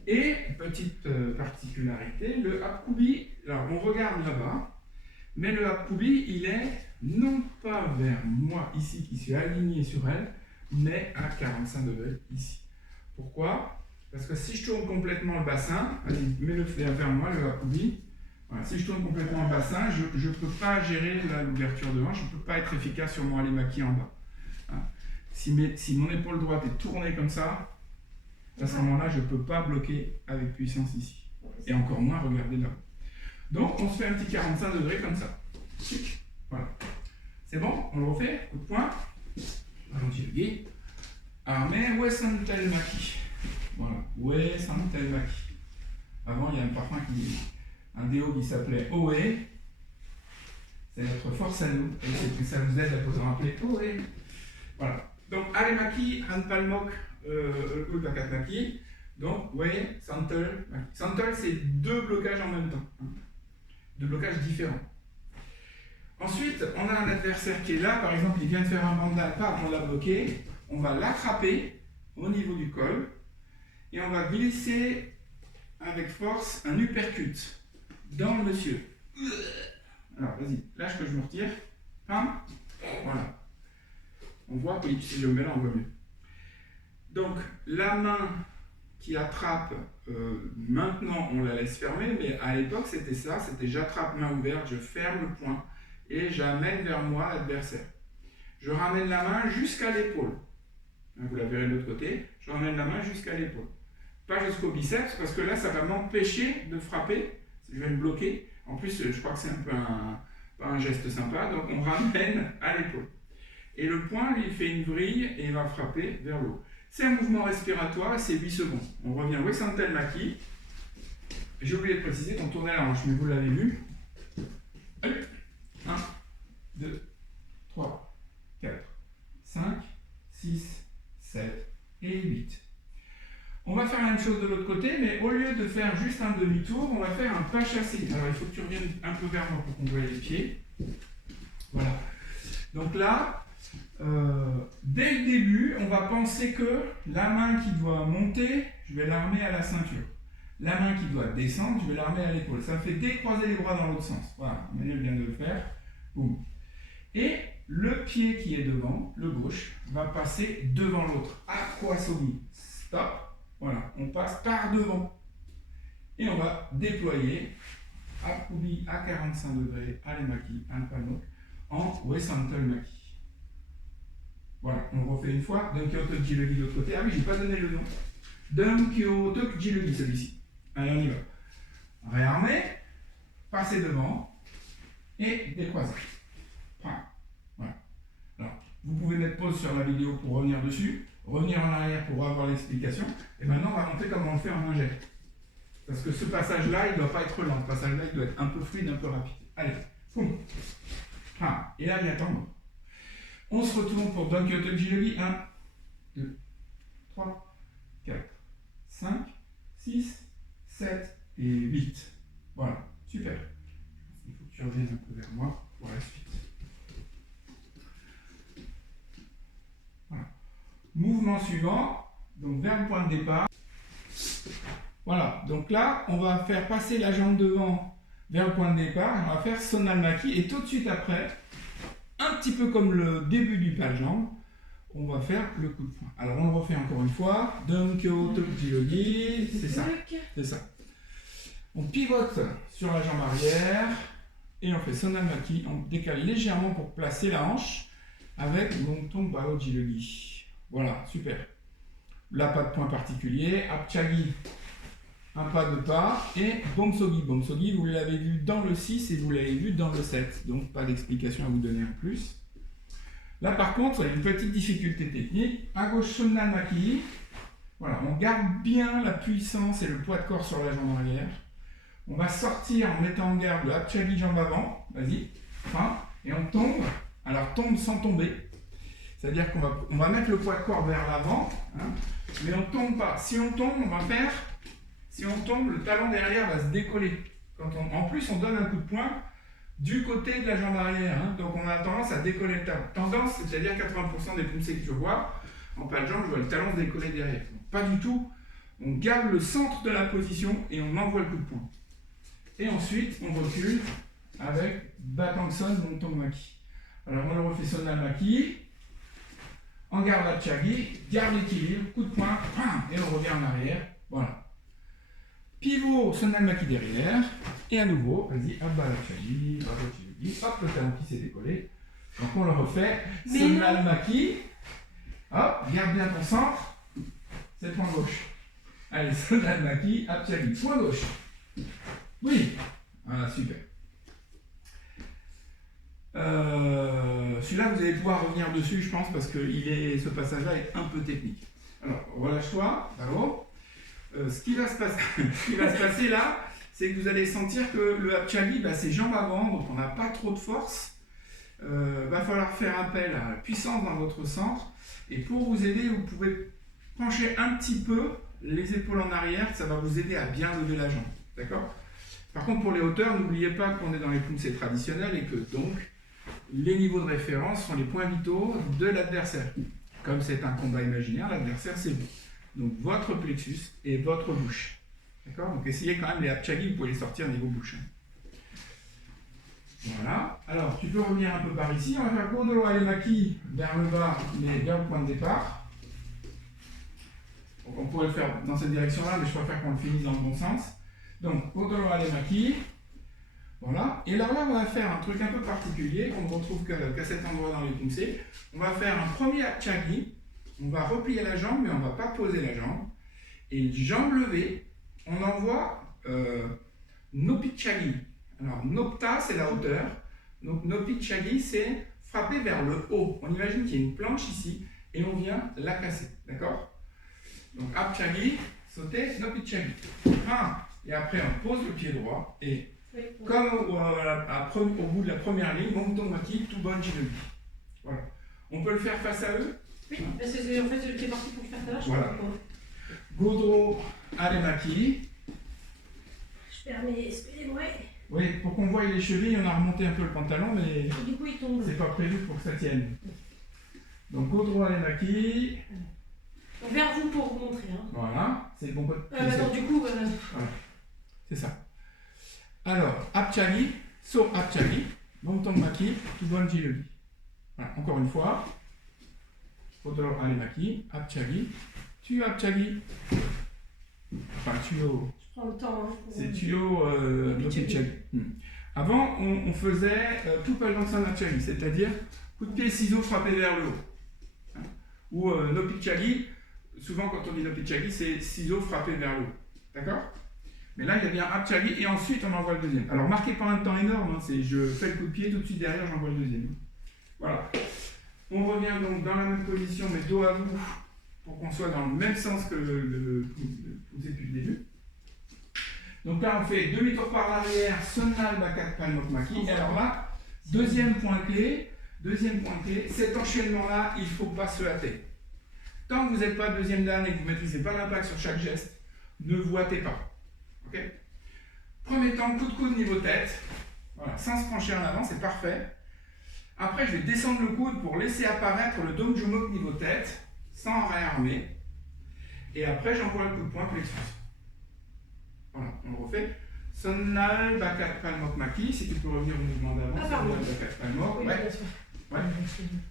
Et, petite particularité, le Apkubi, alors on regarde là-bas, mais le Apkubi, il est non pas vers moi ici, qui suis aligné sur elle, mais à 45 degrés ici. Pourquoi? Parce que si je tourne complètement le bassin, allez, mets-le vers moi, le Apkubi, voilà, si je tourne complètement le bassin, je ne peux pas gérer l'ouverture de hanche, je ne peux pas être efficace sur mon Aremaki en bas. Hein. Si mon épaule droite est tournée comme ça, à ce moment-là, je ne peux pas bloquer avec puissance ici. Et encore moins regarder là. Donc, on se fait un petit 45 degrés comme ça. Voilà. C'est bon? On le refait? Coup de poing. Allons-y, armé, ouais, Santel Maki. Voilà. Ouais, Santel Maki. Avant, il y a un parfum un déo qui s'appelait Oe. C'est notre force à nous. Et ça nous aide à vous rappeler Oe. Voilà. Donc, Aremaki, Anpalmok, Bakat Maki. Donc, ouais, Santel Maki. Santel, c'est deux blocages en même temps. Deux blocages différents. Ensuite, on a un adversaire qui est là. Par exemple, il vient de faire un bandal, on l'a bloqué. On va l'attraper au niveau du col. Et on va glisser avec force un uppercut dans le monsieur. Alors, vas-y, lâche que je me retire. Pam. Voilà. On voit que si je le mets là, on voit mieux. Donc, la main qui attrape, maintenant on la laisse fermer, mais à l'époque c'était ça, c'était j'attrape main ouverte, je ferme le poing et j'amène vers moi l'adversaire. Je ramène la main jusqu'à l'épaule. Vous la verrez de l'autre côté, je ramène la main jusqu'à l'épaule. Pas jusqu'au biceps, parce que là ça va m'empêcher de frapper, je vais me bloquer. En plus, je crois que c'est un peu pas un geste sympa, donc on ramène à l'épaule. Et le poing, lui, il fait une vrille et il va frapper vers le haut. C'est un mouvement respiratoire, c'est 8 secondes. On revient au Westhantel Maki. J'ai oublié de préciser qu'on tournait la hanche, mais vous l'avez vu. 1, 2, 3, 4, 5, 6, 7 et 8. On va faire la même chose de l'autre côté, mais au lieu de faire juste un demi-tour, on va faire un pas chassé. Alors il faut que tu reviennes un peu vers moi pour qu'on voie les pieds. Voilà. Donc là, dès le début, on va penser que la main qui doit monter, je vais l'armer à la ceinture. La main qui doit descendre, je vais l'armer à l'épaule. Ça fait décroiser les bras dans l'autre sens. Voilà, Emmanuel vient de le faire. Boum. Et le pied qui est devant, le gauche, va passer devant l'autre. Aquasobi. Stop. Voilà, on passe par devant. Et on va déployer Akubi à 45 degrés, Alemaki, Anpano, en Westhantel Maki. Voilà, on le refait une fois. Donkyo Toki de l'autre côté. Ah oui, j'ai pas donné le nom. Donkyo Toki de celui-ci. Allez, on y va. Réarmer, passer devant et décroiser. Voilà. Alors, vous pouvez mettre pause sur la vidéo pour revenir dessus, revenir en arrière pour avoir l'explication. Et maintenant, on va montrer comment on le fait en main jet. Parce que ce passage-là, il ne doit pas être lent. Ce passage-là, il doit être un peu fluide, un peu rapide. Allez, boum. Et là, il attend. On se retourne pour Donkyo Toki Jilogi. 1, 2, 3, 4, 5, 6, 7 et 8. Voilà, super. Il faut que tu reviennes un peu vers moi pour la suite. Voilà. Mouvement suivant, donc vers le point de départ. Voilà, donc là, on va faire passer la jambe devant vers le point de départ. On va faire Sonal Maki et tout de suite après, un petit peu comme le début du pas de jambe, on va faire le coup de poing. Alors on le refait encore une fois. Donkyo Toki Jilogi, c'est ça. C'est ça. On pivote sur la jambe arrière et on fait Sonal Maki. On décale légèrement pour placer la hanche avec Gongtong Bao Jilogi. Voilà, super. Là, pas de point particulier. Apchagi, un pas de pas. Et Bomsogi. Bomsogi, vous l'avez vu dans le 6 et vous l'avez vu dans le 7. Donc, pas d'explication à vous donner en plus. Là, par contre, il y a une petite difficulté technique. À gauche, Sonal Maki. Voilà, on garde bien la puissance et le poids de corps sur la jambe arrière. On va sortir en mettant en garde le Apchagi jambe avant. Vas-y. Et on tombe. Alors, tombe sans tomber. C'est-à-dire qu'on va mettre le poids de corps vers l'avant, mais on ne tombe pas. Si on tombe, si on tombe, le talon derrière va se décoller. En plus, on donne un coup de poing du côté de la jambe arrière. Donc on a tendance à décoller le talon. Tendance, c'est-à-dire 80% des poussées que je vois, en pas de jambe, je vois le talon se décoller derrière. Donc, pas du tout. On garde le centre de la position et on envoie le coup de poing. Et ensuite, on recule avec Batangson Gongtong Maki. Alors on le refait Sonal Maki. On garde Apchagi, garde l'équilibre, coup de poing, et on revient en arrière. Voilà. Pivot, Sonal Maki derrière. Et à nouveau, vas-y, Abba Apchagi, hop, le talon qui s'est décollé. Donc on le refait. Sonal Maki. Hop, garde bien ton centre. C'est le point gauche. Allez, Sonal Maki, Apchagi, point gauche. Oui. Voilà, super. Celui-là, vous allez pouvoir revenir dessus, je pense, parce que ce passage-là est un peu technique. Alors, relâche-toi, bravo. Ce qui va se passer là, c'est que vous allez sentir que le Apchagi, c'est jambes avant, donc on n'a pas trop de force. Va falloir faire appel à la puissance dans votre centre. Et pour vous aider, vous pouvez pencher un petit peu les épaules en arrière, ça va vous aider à bien lever la jambe. D'accord ? Par contre, pour les hauteurs, n'oubliez pas qu'on est dans les poussées traditionnelles et que donc, les niveaux de référence sont les points vitaux de l'adversaire. Comme c'est un combat imaginaire, l'adversaire c'est vous. Donc votre plexus et votre bouche. D'accord ? Donc essayez quand même les Apchagi, vous pouvez les sortir au niveau bouche. Voilà. Alors tu peux revenir un peu par ici. On va faire Kodoro Alemaki vers le bas, mais vers le point de départ. Donc on pourrait le faire dans cette direction-là, mais je préfère qu'on le finisse dans le bon sens. Donc, Kodoro Aremaki. Voilà. Et là, on va faire un truc un peu particulier qu'on ne retrouve qu'à cet endroit dans les poussées. On va faire un premier Apchagi. On va replier la jambe, mais on ne va pas poser la jambe. Et jambe levée, on envoie Nopichagi. Alors, Nopta, c'est la hauteur. Donc, Nopichagi, c'est frapper vers le haut. On imagine qu'il y a une planche ici et on vient la casser. D'accord? Donc, Apchagi, sauter, Nopichagi. Et après, on pose le pied droit et, comme au bout de la première ligne, Monton Maki, Tubon Jinogi. Voilà. On peut le faire face à eux? Oui, parce que en fait, j'étais parti pour le faire tout à l'heure. Voilà. Godro Aremaki. Je permets, excusez-moi. Oui, pour qu'on voie les chevilles, on a remonté un peu le pantalon, mais du coup, il tombe. C'est pas prévu pour que ça tienne. Donc, Godro Aremaki. Donc, vers vous pour vous montrer. Hein. Voilà, c'est le bon côté. Attends, du coup, voilà. C'est ça. Alors, Apchagi, So Apchagi, Monton Maki, Tubon Jilogi. Voilà, encore une fois. Kodoro Aremaki, Apchagi, tu Apchagi. Enfin, Tuyo. Je prends le temps. Hein, c'est Tuyo Nopichagi. Avant, on faisait tout Paldansan Apchagi, c'est-à-dire coup de pied ciseaux frappé vers le haut. Hein. Ou Nopichagi, souvent quand on dit Nopichagi, c'est ciseaux frappés vers le haut. D'accord? Mais là, il y a bien Apchagi et ensuite on envoie le deuxième. Alors, marquez pas un temps énorme, hein, c'est je fais le coup de pied, tout de suite derrière, j'envoie le deuxième. Voilà. On revient donc dans la même position, mais dos à vous, pour qu'on soit dans le même sens que le poussé depuis le début. Donc là, on fait demi-tour par l'arrière, Sonnal Bakat Palmok Maki. Et alors là, deuxième point clé, cet enchaînement-là, il ne faut pas se hâter. Tant que vous n'êtes pas deuxième dan et que vous ne maîtrisez pas l'impact sur chaque geste, ne vous hâtez pas. Okay. Premier temps, coup de coude niveau tête, voilà, sans se pencher en avant, c'est parfait. Après, je vais descendre le coude pour laisser apparaître le Dongjumok niveau tête, sans réarmer. Et après, j'envoie le coup de poing plexus. Voilà, on le refait. Sonnal Bakat Palmok Maki, si tu peux revenir au mouvement d'avant. Sonnal Bakat Palmok, oui, ouais.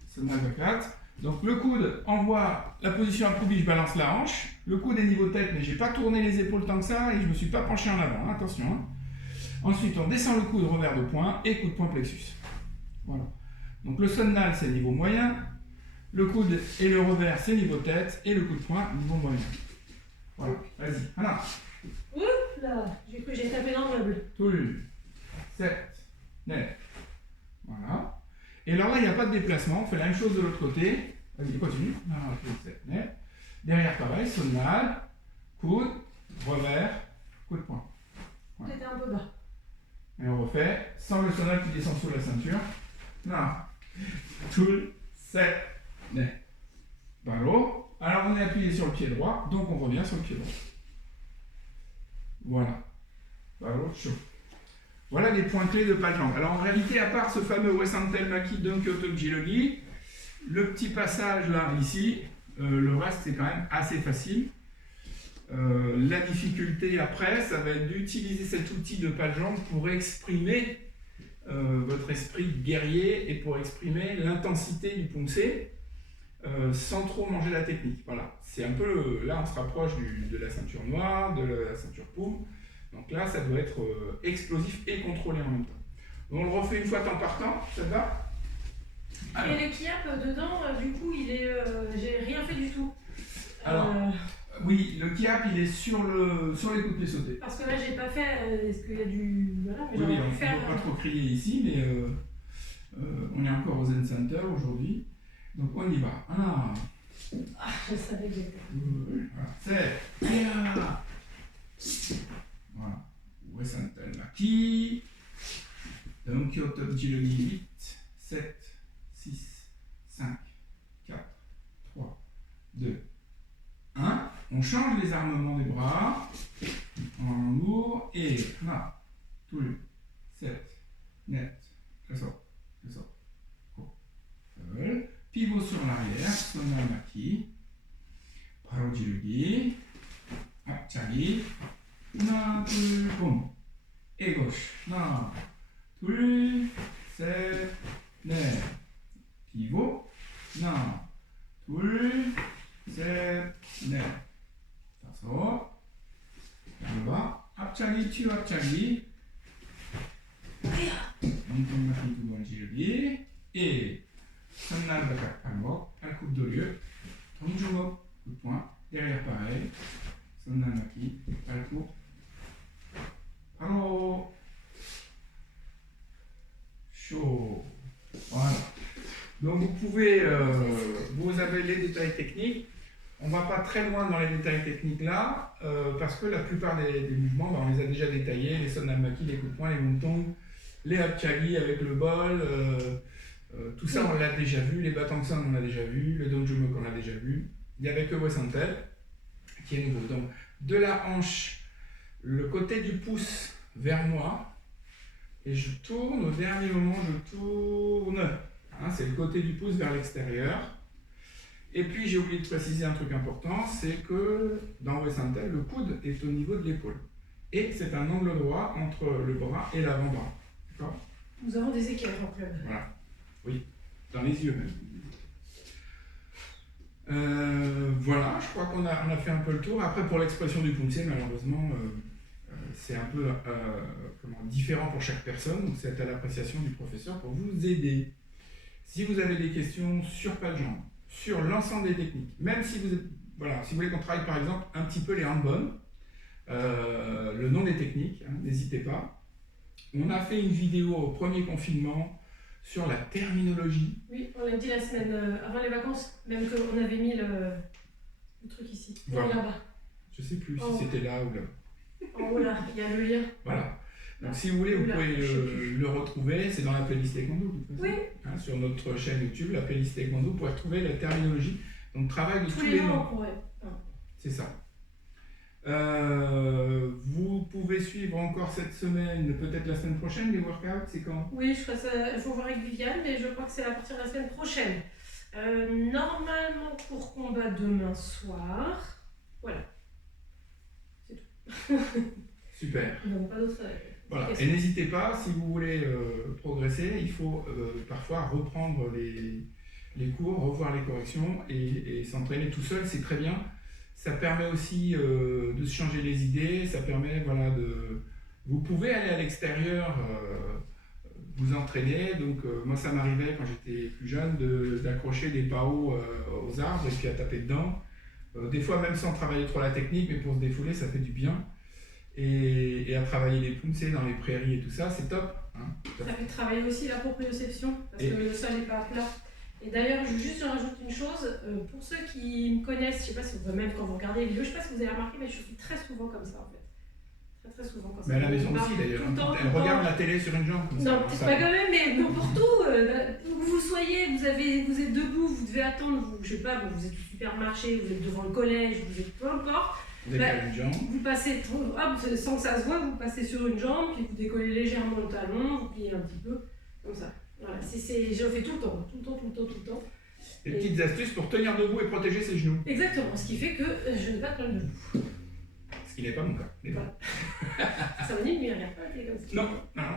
Sonnal Bakat. Donc le coude envoie la position accroupie, je balance la hanche. Le coude est niveau tête, mais je n'ai pas tourné les épaules tant que ça et je ne me suis pas penché en avant, hein, attention. Hein. Ensuite, on descend le coude, revers de poing et coup de poing plexus. Voilà. Donc le sonnal, c'est niveau moyen. Le coude et le revers, c'est niveau tête. Et le coup de poing, niveau moyen. Voilà, vas-y. Voilà. Ouh là, j'ai cru que j'ai tapé dans le meuble. Toul, 7, 9. Voilà. Et alors là, il n'y a pas de déplacement, on fait la même chose de l'autre côté. Vas-y, continue. 7, 9. Derrière, pareil, sonnal, coude, revers, coup de poing. Voilà. C'était un peu bas. Et on refait, sans le sonnal qui descend sous la ceinture. Non. Toul, 7, 9. Ballot. Alors on est appuyé sur le pied droit, donc on revient sur le pied droit. Voilà. Ballot, chaud. Voilà les points clés de Paljang. Alors en réalité, à part ce fameux Wesantel Maki Donkyoto Jilogi, le petit passage là, ici, le reste c'est quand même assez facile. La difficulté après, ça va être d'utiliser cet outil de Paljang pour exprimer votre esprit guerrier et pour exprimer l'intensité du poncé sans trop manger la technique. Voilà, c'est un peu, là on se rapproche de la ceinture noire, de la ceinture poum. Donc là, ça doit être explosif et contrôlé en même temps. On le refait une fois temps par temps, ça te va? Alors. Et le kiap dedans, du coup, il est, j'ai rien fait du tout. Alors, oui, le kiap, il est sur les coups de pied sautés. Parce que là, j'ai pas fait. Est-ce qu'il y a du, voilà, mais oui, on ne peut pas trop crier ici, mais on est encore au Zen Center aujourd'hui. Donc on y va. Ah, je savais que j'étais. Voilà, c'est. Voilà. Wesantel Maki. Donkyoto Jilogi 8, 7, 6, 5, 4, 3, 2, 1. On change les armements des bras. En lourd. Et là. Tout le 7, net. Je sors. Pivot sur l'arrière. Sonnal Maki. Paro Jilogi. Apchagi. Na, tout, boum. Et gauche. Na, tout, 7, 9. Pivot. Na, tout, 7, 9. Kaiichi wa Chagi. Montong maki tubuan jilbi. Et Sonnal Bakak Pangok, un coupe de lieu. Tonjuo, coup de poing. Derrière pareil. Sonnal Maki, un coup. Haro. Chaud. Voilà. Donc vous pouvez, vous avez les détails techniques. On ne va pas très loin dans les détails techniques là, parce que la plupart des mouvements, on les a déjà détaillés, les Sonnal Maki, les coups de poing, les montons, les Hapchagi avec le bol, tout ça on l'a déjà vu, les Batangsan on l'a déjà vu, le Donjumok on l'a déjà vu. Il n'y avait que Wesantel qui est nouveau. Donc de la hanche, le côté du pouce vers moi, et je tourne, au dernier moment je tourne. Hein, c'est le côté du pouce vers l'extérieur. Et puis j'ai oublié de préciser un truc important, c'est que dans Wesantel, le coude est au niveau de l'épaule. Et c'est un angle droit entre le bras et l'avant-bras. D'accord ? Nous avons des équerres en club. Voilà. Oui, dans les yeux même. Voilà, je crois qu'on a fait un peu le tour. Après, pour l'expression du punse, malheureusement, c'est un peu différent pour chaque personne. Donc c'est à l'appréciation du professeur pour vous aider. Si vous avez des questions sur pas de jambes, sur l'ensemble des techniques, même si vous êtes, voilà, si vous voulez qu'on travaille par exemple un petit peu les handball, le nom des techniques, hein, n'hésitez pas. On a fait une vidéo au premier confinement sur la terminologie. Oui, on l'a dit la semaine avant les vacances, même qu'on avait mis le truc ici, Voilà. là-bas. Je sais plus si c'était là ou là. En haut là, il y a le lien. Voilà. Donc si vous voulez, vous pouvez le retrouver, c'est dans la playlist Taekwondo. Oui. Hein, sur notre chaîne YouTube, la playlist Taekwondo, vous pouvez retrouver la terminologie. Donc travail de tous les noms. noms. C'est ça. Vous pouvez suivre encore cette semaine, peut-être la semaine prochaine, les workouts, c'est quand? Oui, je ferai ça, il faut voir avec Viviane, mais je crois que c'est à partir de la semaine prochaine. Normalement pour combat demain soir. Voilà. C'est tout. Super. Donc pas d'autres. Voilà. Et n'hésitez pas, si vous voulez progresser, il faut parfois reprendre les cours, revoir les corrections et s'entraîner tout seul, c'est très bien. Ça permet aussi de se changer les idées, ça permet, voilà, vous pouvez aller à l'extérieur, vous entraîner. Donc moi ça m'arrivait quand j'étais plus jeune d'accrocher des paos aux arbres et puis à taper dedans. Des fois même sans travailler trop la technique, mais pour se défouler ça fait du bien. Et à travailler les punse dans les prairies et tout ça, c'est top. Hein, ça fait travailler aussi la proprioception, parce que le sol n'est pas plat. Et d'ailleurs, je rajoute une chose, pour ceux qui me connaissent, je ne sais pas si vous, même quand vous regardez les vidéos, je ne sais pas si vous avez remarqué, mais je suis très souvent comme ça en fait. Très souvent comme ça. Mais à la maison aussi d'ailleurs, elle regarde la télé sur une jambe comme ça. Non, peut-être pas quand même, mais n'importe où vous soyez, vous êtes debout, vous devez attendre, je sais pas, vous êtes au supermarché, vous êtes devant le collège, vous êtes peu importe. Vous êtes une jambe. Vous passez, hop, sans que ça se voit, vous passez sur une jambe, puis vous décollez légèrement le talon, vous pliez un petit peu, comme ça. Voilà, je le fais tout le temps. Des petites astuces pour tenir debout et protéger ses genoux. Exactement, ce qui fait que je n'ai pas de problème de debout. Ce qui n'est pas mon cas. Voilà. Ça me dit, mais il regarde pas la télé comme ça. Non,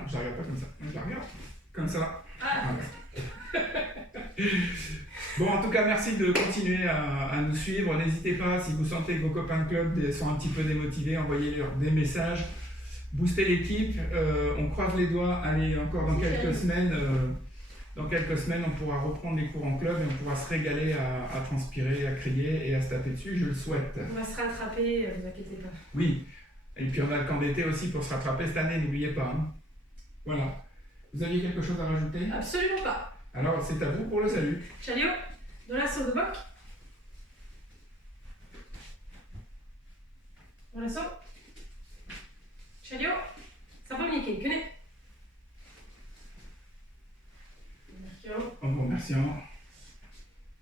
je la regarde pas comme ça. Je la regarde comme ça. Ah. Bon, en tout cas, merci de continuer à nous suivre. N'hésitez pas, si vous sentez que vos copains de club sont un petit peu démotivés, envoyez-leur des messages. Boostez l'équipe. On croise les doigts. Allez, encore dans quelques semaines. Dans quelques semaines, on pourra reprendre les cours en club et on pourra se régaler à transpirer, à crier et à se taper dessus. Je le souhaite. On va se rattraper, ne vous inquiétez pas. Oui. Et puis on a le camp d'été aussi pour se rattraper cette année, n'oubliez pas. Hein. Voilà. Vous aviez quelque chose à rajouter? Absolument pas. Alors, c'est à vous pour le salut. Chalio, dans la sauce de boc. Dans la sauce. Chalio, ça va niquer, connais. En vous remerciant.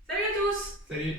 Salut à tous. Salut.